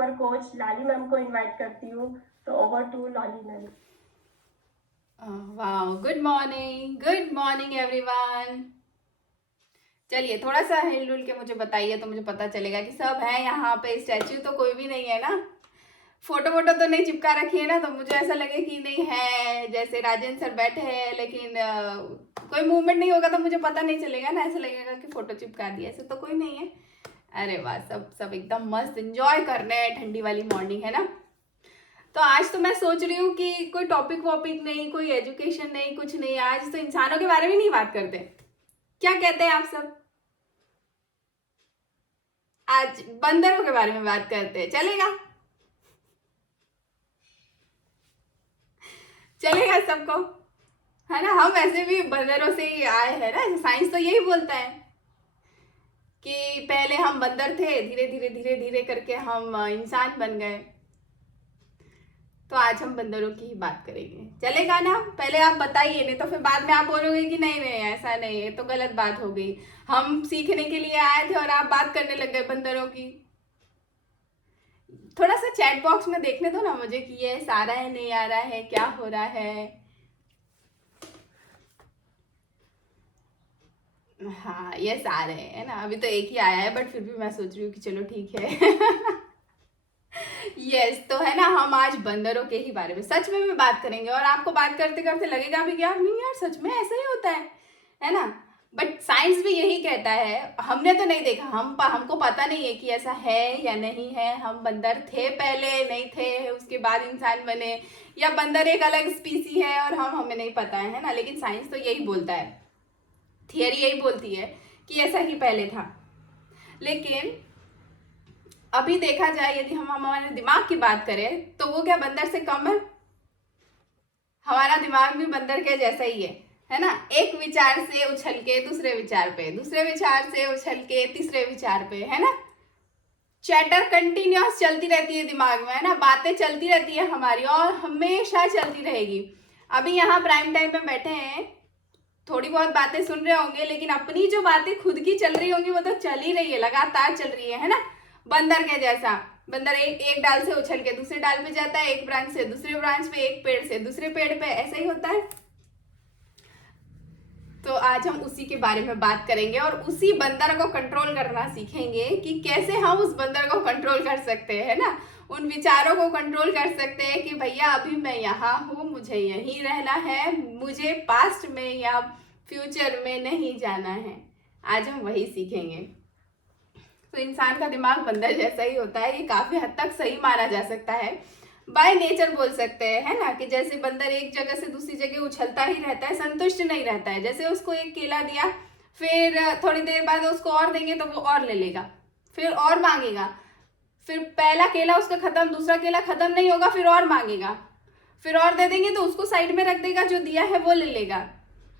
Super coach Lali ma'am को invite करती हूँ। तो over to Lali ma'am. Wow, good morning everyone. चलिए थोड़ा सा हिल डुल के मुझे बताइए तो मुझे पता चलेगा कि सब है यहाँ पे। स्टैच्यू तो कोई भी नहीं है ना, फोटो वोटो तो नहीं चिपका रखी है ना, तो मुझे ऐसा लगे कि नहीं है, जैसे राजेंद्र सर बैठे हैं लेकिन कोई मूवमेंट नहीं होगा तो मुझे पता नहीं चलेगा ना, ऐसा लगेगा कि फोटो चिपका दिया। ऐसे तो कोई नहीं है। अरे वाह, सब सब एकदम मस्त एंजॉय कर रहे हैं, ठंडी वाली मॉर्निंग है ना। तो आज तो मैं सोच रही हूँ कि कोई टॉपिक वॉपिक नहीं, कोई एजुकेशन नहीं, कुछ नहीं, आज तो इंसानों के बारे में नहीं बात करते। क्या कहते हैं आप सब? आज बंदरों के बारे में बात करते हैं, चलेगा? चलेगा सबको, है ना। हम ऐसे भी बंदरों से ही आए हैं ना, साइंस तो यही बोलता है कि पहले हम बंदर थे, धीरे धीरे धीरे धीरे करके हम इंसान बन गए। तो आज हम बंदरों की ही बात करेंगे, चलेगा ना। पहले आप बताइए, नहीं तो फिर बाद में आप बोलोगे कि नहीं नहीं ऐसा नहीं है, तो गलत बात हो गई। हम सीखने के लिए आए थे और आप बात करने लग गए बंदरों की। थोड़ा सा चैट बॉक्स में देखने दो ना मुझे कि ये आ रहा है नहीं आ रहा है, क्या हो रहा है। हाँ ये सारे है ना, अभी तो एक ही आया है बट फिर भी मैं सोच रही हूँ कि चलो ठीक है। यस तो है ना, हम आज बंदरों के ही बारे में सच में भी बात करेंगे। और आपको बात करते करते लगेगा भी क्या, नहीं यार सच में ऐसा ही होता है ना। बट साइंस भी यही कहता है, हमने तो नहीं देखा, हमको पता नहीं है कि ऐसा है या नहीं है। हम बंदर थे पहले, नहीं थे, उसके बाद इंसान बने, या बंदर एक अलग स्पीसी है और हम हमें नहीं पता है ना। लेकिन साइंस तो यही बोलता है, थियरी यही बोलती है कि ऐसा ही पहले था। लेकिन अभी देखा जाए, यदि हम हमारे दिमाग की बात करें तो वो क्या बंदर से कम है? हमारा दिमाग भी बंदर के जैसा ही है ना। एक विचार से उछल के दूसरे विचार पे, दूसरे विचार से उछल के तीसरे विचार पे, है ना। चैटर कंटिन्यूअस चलती रहती है दिमाग में, है ना। बातें चलती रहती है हमारी और हमेशा चलती रहेगी। अभी यहाँ प्राइम टाइम में बैठे हैं, थोड़ी बहुत बातें सुन रहे होंगे, लेकिन अपनी जो बातें खुद की चल रही होंगी वो तो चल ही रही है, लगातार चल रही है ना। बंदर के जैसा, बंदर एक डाल से उछल के दूसरे डाल पे जाता है, एक ब्रांच से दूसरे ब्रांच पे, एक पेड़ से दूसरे पेड़ पे, ऐसा ही होता है। तो आज हम उसी के बारे में बात करेंगे और उसी बंदर को कंट्रोल करना सीखेंगे कि कैसे हम उस बंदर को कंट्रोल कर सकते हैं ना। उन विचारों को कंट्रोल कर सकते हैं कि भैया अभी मैं यहाँ हूँ, मुझे यहीं रहना है, मुझे पास्ट में या फ्यूचर में नहीं जाना है। आज हम वही सीखेंगे। तो इंसान का दिमाग बंदर जैसा ही होता है, ये काफी हद तक सही माना जा सकता है। बाय नेचर बोल सकते हैं, है ना, कि जैसे बंदर एक जगह से दूसरी जगह उछलता ही रहता है, संतुष्ट नहीं रहता है। जैसे उसको एक केला दिया, फिर थोड़ी देर बाद उसको और देंगे तो वो और ले लेगा, फिर और मांगेगा, फिर पहला केला उसका खत्म, दूसरा केला खत्म नहीं होगा, फिर और मांगेगा, फिर और दे देंगे तो उसको साइड में रख देगा, जो दिया है वो ले लेगा,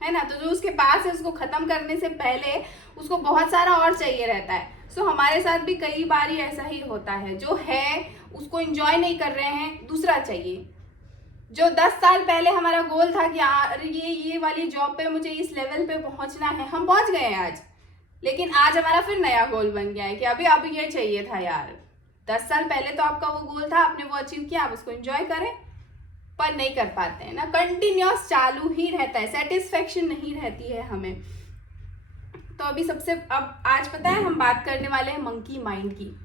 है ना। तो जो उसके पास है उसको खत्म करने से पहले उसको बहुत सारा और चाहिए रहता है। सो हमारे साथ भी कई बार ऐसा ही होता है, जो है उसको एंजॉय नहीं कर रहे हैं, दूसरा चाहिए। जो 10 साल पहले हमारा गोल था कि यार ये वाली जॉब पे मुझे इस लेवल पे पहुंचना है, हम पहुंच गए हैं आज। लेकिन आज हमारा फिर नया गोल बन गया है कि अभी अब ये चाहिए था यार। 10 साल पहले तो आपका वो गोल था, आपने वो अचीव किया, आप उसको एंजॉय करें, पर नहीं कर पाते हैं ना। कंटिन्यूअस चालू ही रहता है, सेटिस्फेक्शन नहीं रहती है हमें। तो अभी सबसे अब आज पता है हम बात करने वाले हैं मंकी माइंड की।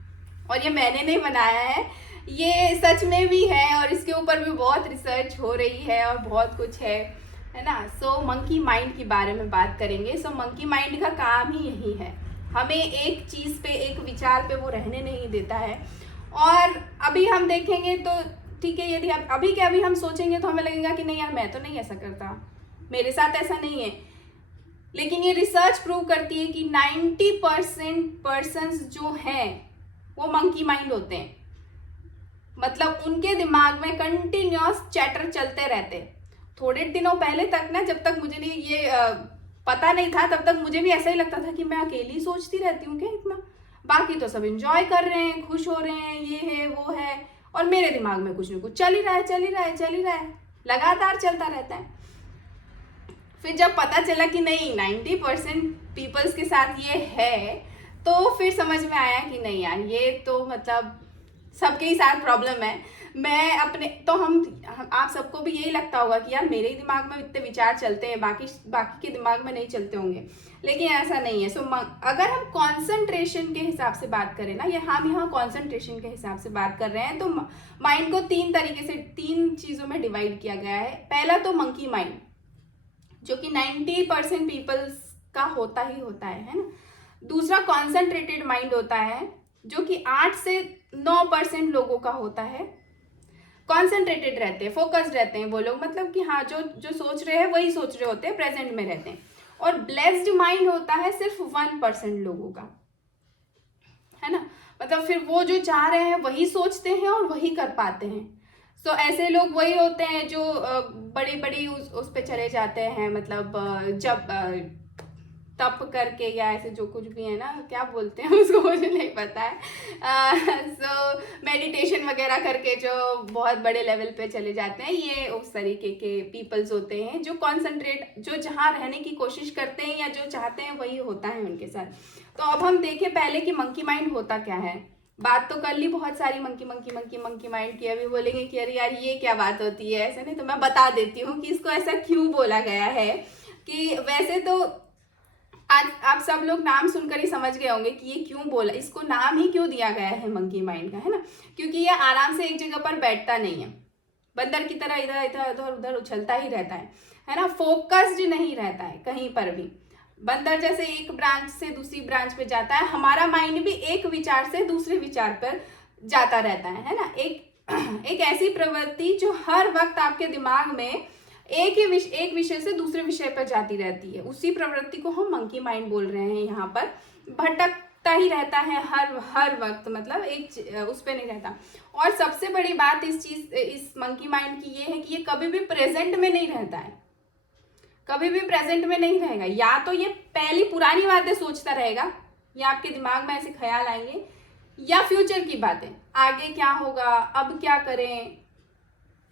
और ये मैंने नहीं बनाया है, ये सच में भी है और इसके ऊपर भी बहुत रिसर्च हो रही है और बहुत कुछ है ना। सो मंकी माइंड के बारे में बात करेंगे। सो मंकी माइंड का काम ही यही है, हमें एक चीज़ पे, एक विचार पे वो रहने नहीं देता है। और अभी हम देखेंगे तो ठीक है, यदि अभी के अभी हम सोचेंगे तो हमें लगेगा कि नहीं यार मैं तो नहीं ऐसा करता, मेरे साथ ऐसा नहीं है। लेकिन ये रिसर्च प्रूव करती है कि 90% पर्सन्स जो हैं वो मंकी माइंड होते हैं। मतलब उनके दिमाग में कंटिन्यूअस चैटर चलते रहते हैं। थोड़े दिनों पहले तक ना, जब तक मुझे ये पता नहीं था, तब तक मुझे भी ऐसा ही लगता था कि मैं अकेली सोचती रहती हूँ क्या इतना, बाकी तो सब एंजॉय कर रहे हैं, खुश हो रहे हैं, ये है वो है, और मेरे दिमाग में कुछ ना कुछ चल ही रहा है, चल ही रहा है, चल ही रहा है, लगातार चलता रहता है। फिर जब पता चला कि नहीं 90% पीपल्स के साथ ये है, तो फिर समझ में आया कि नहीं यार ये तो मतलब सबके ही साथ प्रॉब्लम है। मैं अपने तो हम आप सबको भी यही लगता होगा कि यार मेरे ही दिमाग में इतने विचार चलते हैं, बाकी बाकी के दिमाग में नहीं चलते होंगे, लेकिन ऐसा नहीं है। सो अगर हम कंसंट्रेशन के हिसाब से बात करें ना, या हम यहाँ कंसंट्रेशन के हिसाब से बात कर रहे हैं, तो माइंड को तीन तरीके से, तीन चीज़ों में डिवाइड किया गया है। पहला तो मंकी माइंड, जो कि 90% पीपल्स का होता ही होता है ना। दूसरा कॉन्सेंट्रेटेड माइंड होता है, जो कि 8 से 9% लोगों का होता है। कॉन्सेंट्रेटेड रहते हैं, फोकस्ड रहते हैं वो लोग, मतलब कि हाँ जो जो सोच रहे हैं वही सोच रहे होते हैं, प्रेजेंट में रहते हैं। और ब्लेस्ड माइंड होता है सिर्फ 1% लोगों का, है ना। मतलब फिर वो जो चाह रहे हैं वही सोचते हैं और वही कर पाते हैं। सो ऐसे लोग वही होते हैं जो बड़ी बड़ी उस पे चले जाते हैं, मतलब जब तप करके, या ऐसे जो कुछ भी है ना, क्या बोलते हैं उसको मुझे नहीं पता है। सो मेडिटेशन वगैरह करके जो बहुत बड़े लेवल पे चले जाते हैं, ये उस तरीके के पीपल्स होते हैं जो कॉन्सेंट्रेट, जो जहाँ रहने की कोशिश करते हैं या जो चाहते हैं वही होता है उनके साथ। तो अब हम देखें पहले कि मंकी माइंड होता क्या है। बात तो कर ली बहुत सारी monkey monkey monkey monkey mind की। अभी बोलेंगे कि अरे यार ये क्या बात होती है, ऐसा नहीं, तो मैं बता देती हूँ कि इसको ऐसा क्यों बोला गया है। कि वैसे तो आज आप सब लोग नाम सुनकर ही समझ गए होंगे कि ये क्यों बोला, इसको नाम ही क्यों दिया गया है मंकी माइंड का, है ना। क्योंकि ये आराम से एक जगह पर बैठता नहीं है, बंदर की तरह इधर इधर उधर उधर उछलता ही रहता है ना। फोकस्ड नहीं रहता है कहीं पर भी। बंदर जैसे एक ब्रांच से दूसरी ब्रांच पे जाता है, हमारा माइंड भी एक विचार से दूसरे विचार पर जाता रहता है ना। एक ऐसी प्रवृत्ति जो हर वक्त आपके दिमाग में एक विषय से दूसरे विषय पर जाती रहती है, उसी प्रवृत्ति को हम मंकी माइंड बोल रहे हैं। यहाँ पर भटकता ही रहता है हर वक्त, मतलब एक उस पर नहीं रहता। और सबसे बड़ी बात इस मंकी माइंड की ये है कि ये कभी भी प्रेजेंट में नहीं रहता है, कभी भी प्रेजेंट में नहीं रहेगा। या तो ये पहली पुरानी बातें सोचता रहेगा, या आपके दिमाग में ऐसे ख्याल आएंगे, या फ्यूचर की बातें, आगे क्या होगा, अब क्या करें,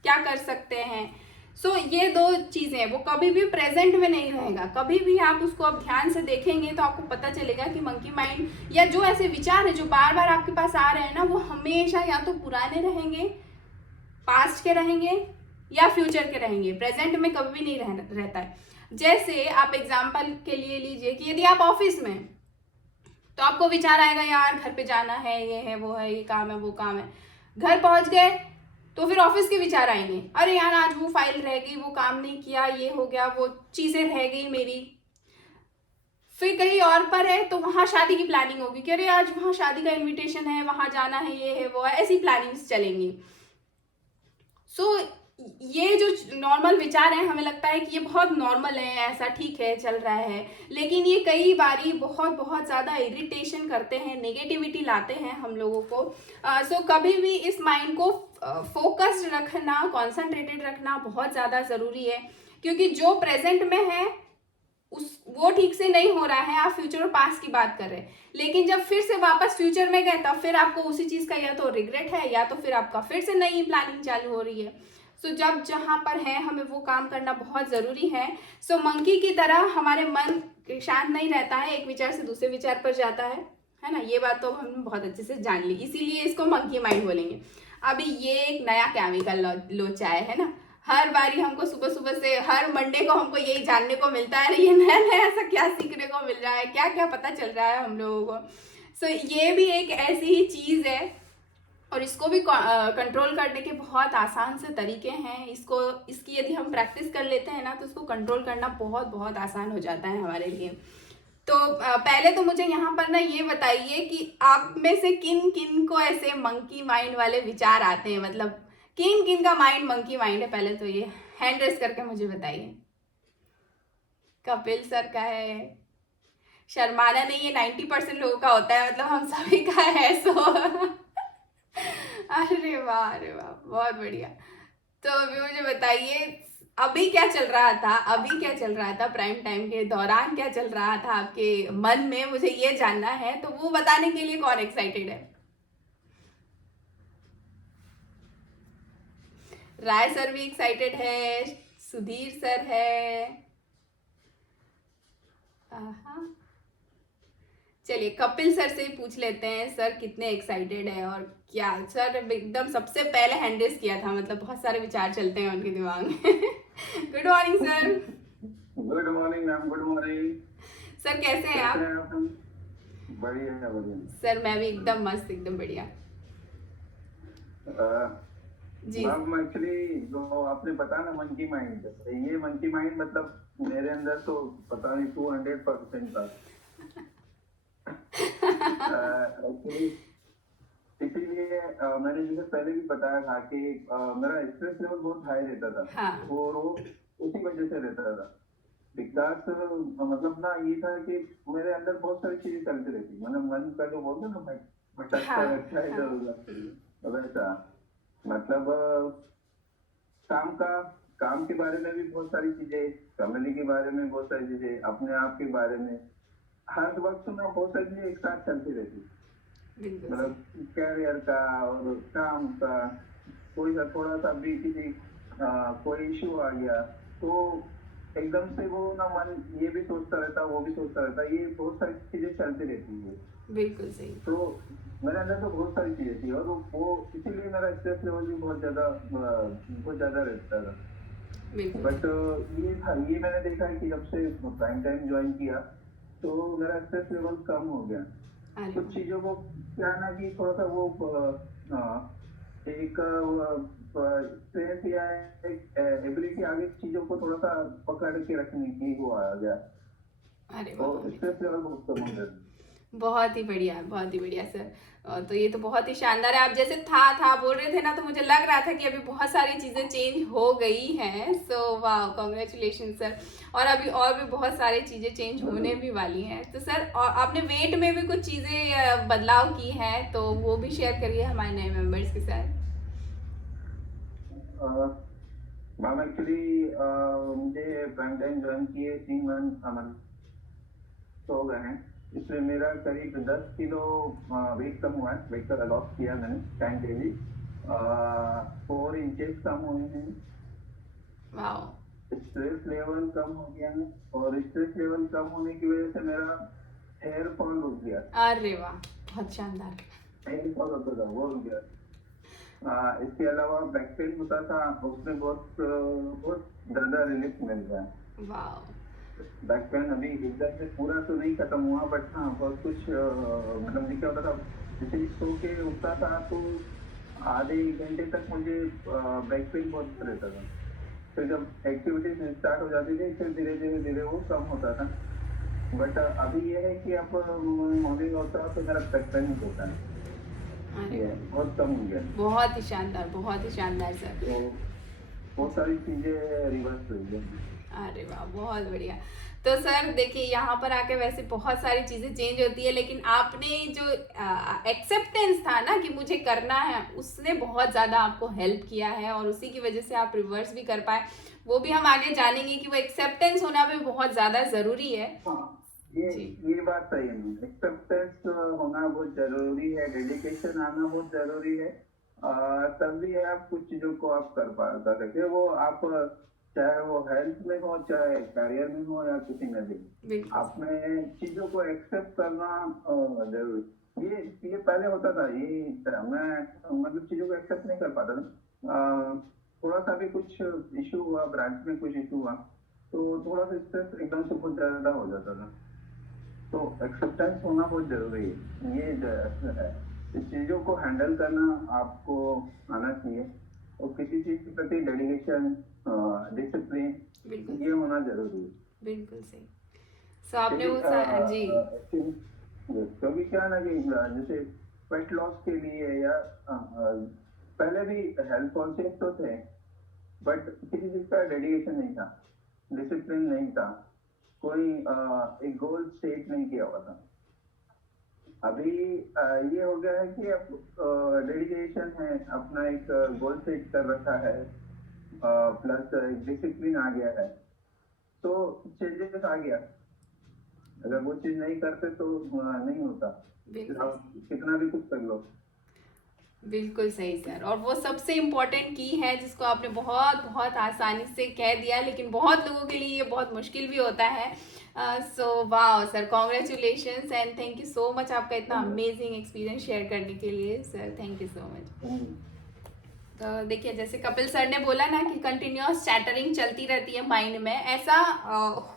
क्या कर सकते हैं। सो ये दो चीजें हैं, वो कभी भी प्रेजेंट में नहीं रहेगा। कभी भी आप उसको अब ध्यान से देखेंगे तो आपको पता चलेगा कि मंकी माइंड या जो ऐसे विचार है जो बार बार आपके पास आ रहे हैं ना, वो हमेशा या तो पुराने रहेंगे, पास्ट के रहेंगे, या फ्यूचर के रहेंगे, प्रेजेंट में कभी भी नहीं रहता है। जैसे आप एग्जाम्पल के लिए लीजिए कि यदि आप ऑफिस में, तो आपको विचार आएगा यार घर पे जाना है, ये है वो है, ये काम है वो काम है। घर पहुंच गए तो फिर ऑफिस के विचार आएंगे, अरे यार आज वो फाइल रह गई, वो काम नहीं किया, ये हो गया, वो चीजें रह गई मेरी। फिर कहीं और पर है तो वहां शादी की प्लानिंग होगी कि अरे आज वहां शादी का इनविटेशन है, वहां जाना है, ये है वो है, ऐसी प्लानिंग्स चलेंगी। सो ये जो नॉर्मल विचार है, हमें लगता है कि ये बहुत नॉर्मल है, ऐसा ठीक है, चल रहा है, लेकिन ये कई बारी बहुत बहुत ज़्यादा इरिटेशन करते हैं, नेगेटिविटी लाते हैं हम लोगों को। सो कभी भी इस माइंड को फोकस्ड रखना, कॉन्सेंट्रेटेड रखना बहुत ज़्यादा ज़रूरी है। क्योंकि जो प्रेजेंट में है वो ठीक से नहीं हो रहा है, आप फ्यूचर और पास्ट की बात कर रहे हैं, लेकिन जब फिर से वापस फ्यूचर में गए तब फिर आपको उसी चीज़ का या तो रिग्रेट है, या तो फिर आपका फिर से नई प्लानिंग चालू हो रही है। सो जब जहाँ पर है हमें वो काम करना बहुत ज़रूरी है। सो मंकी की तरह हमारे मन शांत नहीं रहता है, एक विचार से दूसरे विचार पर जाता है ना। ये बात तो हमने बहुत अच्छे से जान ली, इसीलिए इसको मंकी माइंड बोलेंगे। अभी ये एक नया केमिकल लोचा है ना। हर बारी हमको सुबह सुबह से हर मंडे को हमको यही जानने को मिलता है, ये नया नया ऐसा क्या सीखने को मिल रहा है, क्या क्या पता चल रहा है हम लोगों को। सो ये भी एक ऐसी ही चीज़ है, और इसको भी कंट्रोल करने के बहुत आसान से तरीके हैं। इसकी यदि हम प्रैक्टिस कर लेते हैं ना, तो इसको कंट्रोल करना बहुत बहुत आसान हो जाता है हमारे लिए। तो पहले तो मुझे यहाँ पर ना ये बताइए कि आप में से किन किन को ऐसे मंकी माइंड वाले विचार आते हैं, मतलब किन किन का माइंड मंकी माइंड है। पहले तो ये हैंड रेस करके मुझे बताइए। कपिल सर का है, शर्माना नहीं, ये 90% लोगों का होता है, मतलब हम सभी का है। सो अरे वाह बहुत बढ़िया। तो अभी मुझे बताइए अभी क्या चल रहा था प्राइम टाइम के दौरान, क्या चल रहा था आपके मन में, मुझे ये जानना है। तो वो बताने के लिए कौन एक्साइटेड है? राय सर भी एक्साइटेड है, सुधीर सर है, चलिए कपिल सर से ही पूछ लेते हैं, सर कितने एक्साइटेड है और क्या सर एकदम सबसे पहले हैंडल्स किया था, मतलब बहुत सारे विचार चलते हैं उनके दिमाग में। Good morning sir. Good morning ma'am, good morning. Sir कैसे हैं आप? बढ़िया है, बढ़िया। सर मैं भी एकदम मस्त, एकदम बढ़िया जी। मैम एक्चुअली जो आपने बताया ना मन की माइंड, ये मन की माइंड मतलब मेरे अंदर तो पता नहीं 200% था। एक्चुअली इसीलिए मैंने जैसे पहले भी बताया था कि मेरा स्ट्रेस लेवल बहुत हाई रहता था। हाँ। और वो उसी वजह से रहता था। विकास मतलब ना ये था कि मेरे अंदर बहुत सारी चीजें चलती रहती, मतलब मन का जो बोलते ना भाई भटकता हाँ, रहता है इधर उधर, वैसा। मतलब काम के बारे में भी बहुत सारी चीजें, फैमिली के बारे में बहुत सारी चीजें, अपने आप के बारे में, हर वक्त ना बहुत सारी चीजें एक साथ चलती रहती। मतलब कैरियर का और काम का, कोई सा थोड़ा सा भी किसी कोई इशू आ गया तो एकदम से वो ना मन ये भी सोचता रहता, वो भी सोचता रहता, ये बहुत सारी चीजें चलती रहती है। बिल्कुल सही। तो मेरे अंदर तो बहुत सारी चीजें थी और वो इसीलिए मेरा स्ट्रेस लेवल भी बहुत ज्यादा रहता था। बट ये मैंने देखा है कि जब से प्राइम टाइम ज्वाइन किया तो मेरा स्ट्रेस लेवल कम हो गया। कुछ चीजों को क्या है ना कि थोड़ा सा वो एक स्ट्रेस या एक एबिलिटी आगे चीजों को थोड़ा सा पकड़ के रखने की वो आ गया। अरे तो स्ट्रेस लेवल बहुत कम हो गया। बहुत ही बढ़िया, बहुत ही बढ़िया सर। तो ये तो बहुत ही शानदार है। आप जैसे था बोल रहे थे ना, तो मुझे लग रहा था कि अभी बहुत सारी चीज़ें चेंज हो गई हैं। सो वाह, कॉन्ग्रेचुलेशन सर। और अभी और भी बहुत सारी चीज़ें चेंज होने भी वाली हैं। तो सर और आपने वेट में भी कुछ चीज़ें बदलाव की हैं, तो वो भी शेयर करिए हमारे नए मेंबर्स के साथ। मैम एक्चुअली मुझे प्राइम टाइम ज्वाइन किए 3 मंथ हो गए हैं। इसमें मेरा करीब 10 किलो वेट कम हुआ है। वेट का लॉस किया मैंने 10 kg, 4 इंचेस कम हुए हैं। स्ट्रेस लेवल कम हो गया है और स्ट्रेस लेवल कम होने की वजह से मेरा हेयर फॉल रुक गया। अरे वाह, बहुत शानदार। हेयर फॉल होता था वो रुक गया। इसके अलावा बैक पेन होता था, उसमें बहुत ज्यादा रिलीफ मिल गया। बैक पेन अभी एकदम से पूरा तो नहीं खत्म हुआ, बट हाँ बहुत कुछ मतलब क्या होता था, जैसे सो के उठता था तो आधे घंटे तक मुझे बैक पेन बहुत रहता था। फिर जब एक्टिविटीज स्टार्ट हो जाती थी फिर धीरे धीरे वो कम होता था। बट अभी ये है कि अब मॉर्निंग होता है तो मेरा बैक पेन नहीं होता है, बहुत कम हो गया। बहुत ही शानदार, बहुत ही शानदार सर। तो बहुत सारी चीजें रिवर्स हुई है। अरे वाह, बहुत बढ़िया। तो सर देखिए, यहाँ पर आके वैसे बहुत सारी चीज़ें चेंज होती है, लेकिन आपने जो एक्सेप्टेंस था ना कि मुझे करना है, उसने बहुत ज़्यादा आपको हेल्प किया है और उसी की वजह से आप रिवर्स भी कर पाए। वो भी हम आगे जानेंगे कि वो एक्सेप्टेंस होना भी बहुत ज़्यादा ज़रूरी है। ये बात सही है। एक्सेप्टेंस होना बहुत जरूरी है, डेडिकेशन आना बहुत जरूरी है, तभी आप कुछ चीजों को आप कर सकते। वो आप चाहे वो हेल्थ में हो, चाहे करियर में हो या किसी में भी, आपने चीजों को एक्सेप्ट करना जरूरी। ये पहले होता था, ये मैं मतलब चीजों को एक्सेप्ट नहीं कर पाता था। थोड़ा सा भी कुछ इशू हुआ, ब्रांच में कुछ इशू हुआ तो थोड़ा सा स्ट्रेस एकदम से बहुत ज्यादा हो जाता था। तो एक्सेप्टेंस होना बहुत जरूरी है। ये है, इस चीजों को हैंडल करना आपको आना चाहिए और किसी चीज के प्रति डेडिकेशन, डिसिप्लिन, ये होना जरूरी है। बिल्कुल सही। सो आपने वो जी क्योंकि क्या ना कि जैसे वेट लॉस के लिए या पहले भी हेल्थ कॉन्शियस तो थे, बट किसी चीज का डेडिकेशन नहीं था, डिसिप्लिन नहीं था, कोई एक गोल सेट नहीं किया हुआ था। अभी ये हो गया है कि अब डेडिकेशन है, अपना एक गोल सेट कर रखा है, प्लस डिसिप्लिन आ गया है, तो चेंजेस आ गया। अगर वो चीज नहीं करते तो नहीं होता, कितना भी कुछ कर लो। बिल्कुल सही सर। और वो सबसे इम्पोर्टेंट की है जिसको आपने बहुत बहुत आसानी से कह दिया, लेकिन बहुत लोगों के लिए ये बहुत मुश्किल भी होता है। So wow sir, congratulations and thank you so much आपका इतना अमेजिंग एक्सपीरियंस शेयर करने के लिए sir, thank you so much. तो देखिए जैसे कपिल सर ने बोला ना कि कंटिन्यूअस चैटरिंग चलती रहती है माइंड में, ऐसा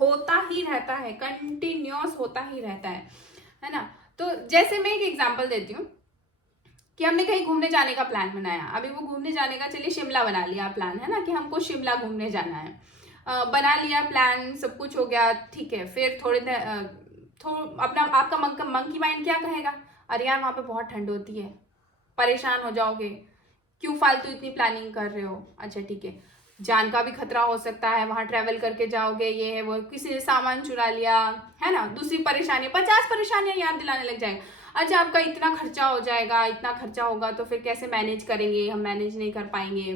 होता ही रहता है, कंटिन्यूअस होता ही रहता है ना। तो जैसे मैं एक एग्जांपल देती हूँ कि हमने कहीं घूमने जाने का प्लान बनाया, अभी वो घूमने जाने का चलिए शिमला बना लिया प्लान, है ना, कि हमको शिमला घूमने जाना है, बना लिया प्लान, सब कुछ हो गया, ठीक है। फिर अपना आपका मंकी माइंड क्या कहेगा, अरे यार वहाँ पे बहुत ठंड होती है, परेशान हो जाओगे, क्यों फालतू इतनी प्लानिंग कर रहे हो। अच्छा ठीक है, जान का भी खतरा हो सकता है, वहां ट्रेवल करके जाओगे, ये है वो, किसी ने सामान चुरा लिया, है ना, दूसरी परेशानी, 50 परेशानियां याद दिलाने लग जाएगा। अच्छा आपका इतना खर्चा हो जाएगा, इतना खर्चा होगा तो फिर कैसे मैनेज करेंगे, हम मैनेज नहीं कर पाएंगे,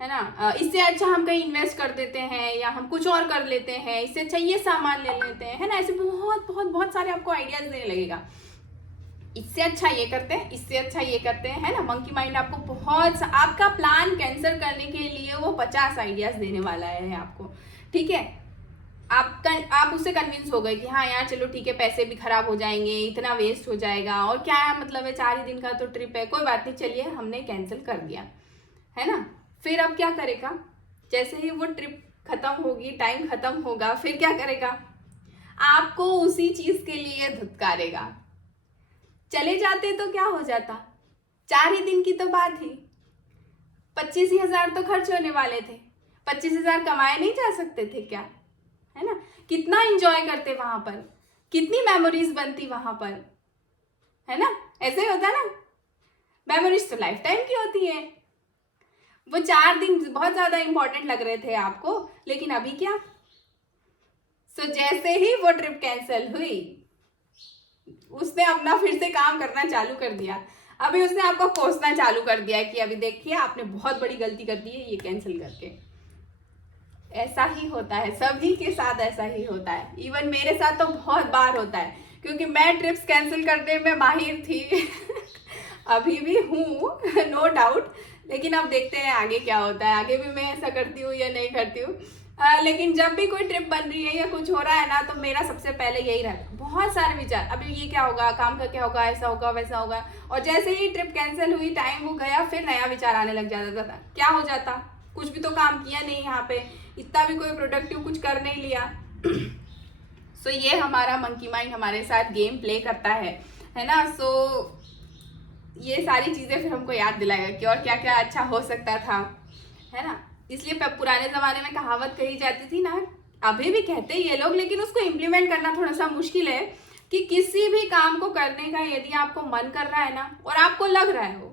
है ना, इससे अच्छा हम कहीं इन्वेस्ट कर देते हैं या हम कुछ और कर लेते हैं, इससे अच्छा ये सामान ले लेते हैं, है ना, ऐसे बहुत बहुत बहुत सारे आपको आइडियाज देने लगेगा, इससे अच्छा ये करते हैं, इससे अच्छा ये करते हैं, है ना। मंकी माइंड आपको बहुत आपका प्लान कैंसिल करने के लिए वो 50 आइडियाज देने वाला है आपको, ठीक है। आप उससे कन्विंस हो गए कि हाँ यार चलो ठीक है, पैसे भी खराब हो जाएंगे, इतना वेस्ट हो जाएगा, और क्या है मतलब है, 4 ही दिन का तो ट्रिप है, कोई बात नहीं, चलिए हमने कैंसिल कर दिया, है ना। फिर अब क्या करेगा, जैसे ही वो ट्रिप खत्म होगी, टाइम खत्म होगा, फिर क्या करेगा, आपको उसी चीज के लिए धुतकारेगा। चले जाते तो क्या हो जाता, 4 ही दिन की तो बात थी, 25,000 तो खर्च होने वाले थे, 25,000 कमाए नहीं जा सकते थे क्या, है ना। कितना एंजॉय करते वहां पर, कितनी मेमोरीज बनती वहां पर, है ना, ऐसे ही होता ना। मेमोरीज तो लाइफ टाइम की होती है। वो 4 दिन बहुत ज्यादा इंपॉर्टेंट लग रहे थे आपको, लेकिन अभी क्या, जैसे ही वो ट्रिप कैंसिल हुई, उसने अपना फिर से काम करना चालू कर दिया। अभी उसने आपको कोसना चालू कर दिया है कि अभी देखिए आपने बहुत बड़ी गलती कर दी है ये कैंसिल करके। ऐसा ही होता है, सभी के साथ ऐसा ही होता है, इवन मेरे साथ तो बहुत बार होता है, क्योंकि मैं ट्रिप्स कैंसिल करने में माहिर थी अभी भी हूँ नो डाउट, लेकिन अब देखते हैं आगे क्या होता है, आगे भी मैं ऐसा करती हूँ या नहीं करती हूँ। लेकिन जब भी कोई ट्रिप बन रही है या कुछ हो रहा है ना, तो मेरा सबसे पहले यही रहता है, बहुत सारे विचार, अभी ये क्या होगा, काम का क्या होगा, ऐसा होगा वैसा होगा, और जैसे ही ट्रिप कैंसिल हुई, टाइम वो गया, फिर नया विचार आने लग जाता था, क्या हो जाता, कुछ भी तो काम किया नहीं यहाँ पे, इतना भी कोई प्रोडक्टिव कुछ कर नहीं लिया सो ये हमारा मंकी माइंड हमारे साथ गेम प्ले करता है ना। सो ये सारी चीजें फिर हमको याद दिलाएगा कि और क्या क्या अच्छा हो सकता था, है ना। इसलिए पुराने जमाने में कहावत कही जाती थी ना, अभी भी कहते हैं ये लोग, लेकिन उसको इम्प्लीमेंट करना थोड़ा सा मुश्किल है, कि किसी भी काम को करने का यदि आपको मन कर रहा है ना, और आपको लग रहा है वो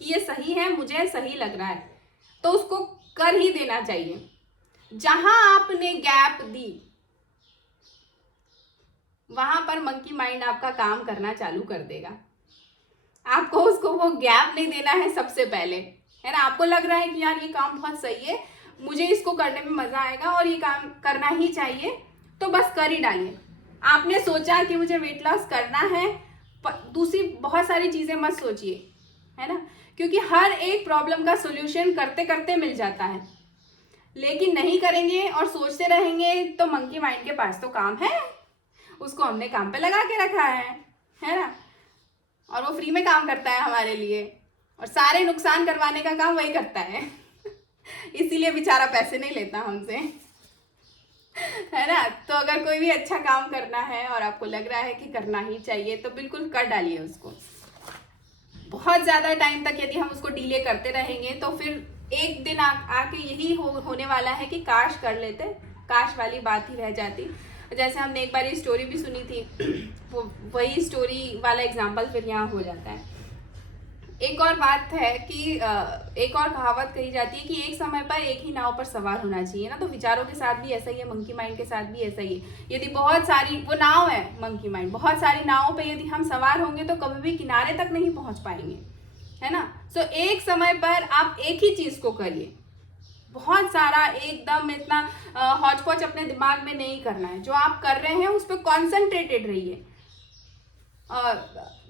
कि ये सही है, मुझे सही लग रहा है, तो उसको कर ही देना चाहिए। जहां आपने गैप दी, वहां पर मंकी माइंड आपका काम करना चालू कर देगा। आपको उसको वो गैप नहीं देना है सबसे पहले, है ना। आपको लग रहा है कि यार ये काम बहुत सही है, मुझे इसको करने में मजा आएगा और ये काम करना ही चाहिए, तो बस कर ही डालिए। आपने सोचा कि मुझे वेट लॉस करना है, दूसरी बहुत सारी चीजें मत सोचिए, है ना, क्योंकि हर एक प्रॉब्लम का सोल्यूशन करते करते मिल जाता है। लेकिन नहीं करेंगे और सोचते रहेंगे तो मंकी माइंड के पास तो काम है, उसको हमने काम पे लगा के रखा है ना, और वो फ्री में काम करता है हमारे लिए, और सारे नुकसान करवाने का काम वही करता है इसीलिए बेचारा पैसे नहीं लेता हमसे, है ना। तो अगर कोई भी अच्छा काम करना है और आपको लग रहा है कि करना ही चाहिए, तो बिल्कुल कर डालिए उसको। बहुत ज्यादा टाइम तक यदि हम उसको डिले करते रहेंगे, तो फिर एक दिन आके यही होने वाला है कि काश कर लेते, काश वाली बात ही रह जाती। जैसे हमने एक बार ये स्टोरी भी सुनी थी वो वही स्टोरी वाला एग्जाम्पल फिर यहाँ हो जाता है। एक और बात है कि एक और कहावत कही जाती है कि एक समय पर एक ही नाव पर सवार होना चाहिए ना। तो विचारों के साथ भी ऐसा ही है, मंकी माइंड के साथ भी ऐसा ही है। यदि बहुत सारी, वो नाव है मंकी माइंड, बहुत सारी नावों पे यदि हम सवार होंगे तो कभी भी किनारे तक नहीं पहुंच पाएंगे, है ना। सो एक समय पर आप एक ही चीज को करिए, बहुत सारा एकदम इतना हौच पौच अपने दिमाग में नहीं करना है। जो आप कर रहे हैं उस पर कॉन्सेंट्रेटेड रहिए।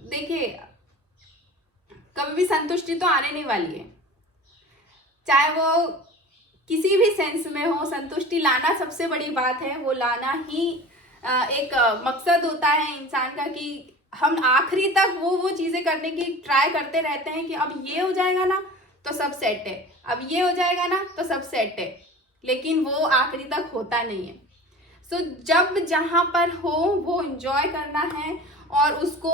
देखिए कभी भी संतुष्टि तो आने नहीं वाली है, चाहे वो किसी भी सेंस में हो। संतुष्टि लाना सबसे बड़ी बात है, वो लाना ही एक मकसद होता है इंसान का कि हम आखिरी तक वो चीज़ें करने की ट्राई करते रहते हैं कि अब ये हो जाएगा ना तो सब सेट है, अब ये हो जाएगा ना तो सब सेट है, लेकिन वो आखिरी तक होता नहीं है। सो जब जहाँ पर हो वो एंजॉय करना है और उसको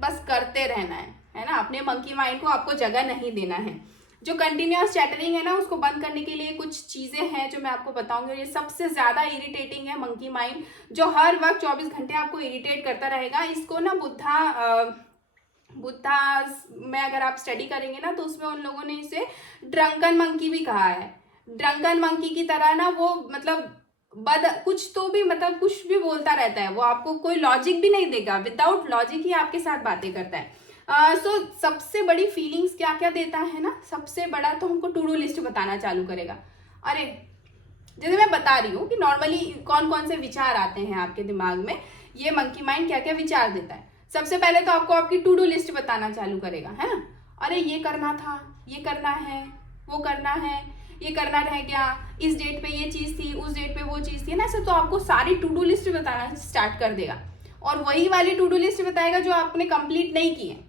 बस करते रहना है ना। अपने मंकी माइंड को आपको जगह नहीं देना है। जो कंटिन्यूअस चैटरिंग है ना, उसको बंद करने के लिए कुछ चीज़ें हैं जो मैं आपको बताऊंगी। और ये सबसे ज़्यादा इरिटेटिंग है मंकी माइंड, जो हर वक्त 24 घंटे आपको इरिटेट करता रहेगा। इसको ना बुद्धा में अगर आप स्टडी करेंगे ना तो उसमें उन लोगों ने इसे ड्रंकन मंकी भी कहा है। ड्रंकन मंकी की तरह ना वो मतलब कुछ तो भी मतलब कुछ भी बोलता रहता है, वो आपको कोई लॉजिक भी नहीं देगा, विदाउट लॉजिक ही आपके साथ बातें करता है। सो सबसे बड़ी फीलिंग्स क्या क्या देता है ना, सबसे बड़ा तो हमको टू डू लिस्ट बताना चालू करेगा। अरे जैसे मैं बता रही हूँ कि नॉर्मली कौन कौन से विचार आते हैं आपके दिमाग में, ये मंकी माइंड क्या क्या विचार देता है। सबसे पहले तो आपको आपकी टू डू लिस्ट बताना चालू करेगा, है ना। अरे ये करना था, ये करना है, वो करना है, ये करना रह गया, इस डेट पे ये चीज़ थी, उस डेट पे वो चीज़ थी ना। ऐसे तो आपको सारी टू डू लिस्ट बताना स्टार्ट कर देगा और वही वाली टू डू लिस्ट बताएगा जो आपने कंप्लीट नहीं की है।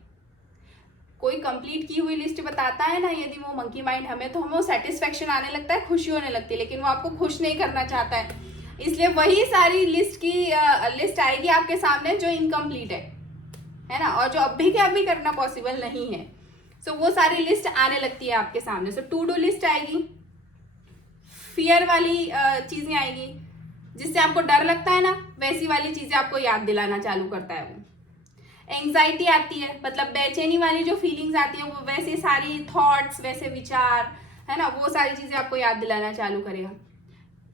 कोई कंप्लीट की हुई लिस्ट बताता है ना यदि वो मंकी माइंड हमें, तो हमें सेटिस्फेक्शन आने लगता है, खुशी होने लगती है, लेकिन वो आपको खुश नहीं करना चाहता है। इसलिए वही सारी लिस्ट आएगी आपके सामने जो इनकम्प्लीट है ना, और जो अभी के अभी करना पॉसिबल नहीं है। सो वो सारी लिस्ट आने लगती है आपके सामने। सो टू डू लिस्ट आएगी, फियर वाली चीज़ें आएगी, जिससे आपको डर लगता है ना वैसी वाली चीज़ें आपको याद दिलाना चालू करता है वो। एंग्जाइटी आती है, मतलब बेचैनी वाली जो फीलिंग्स आती है, वो वैसे सारी थॉट्स, वैसे विचार, है ना, वो सारी चीज़ें आपको याद दिलाना चालू करेगा।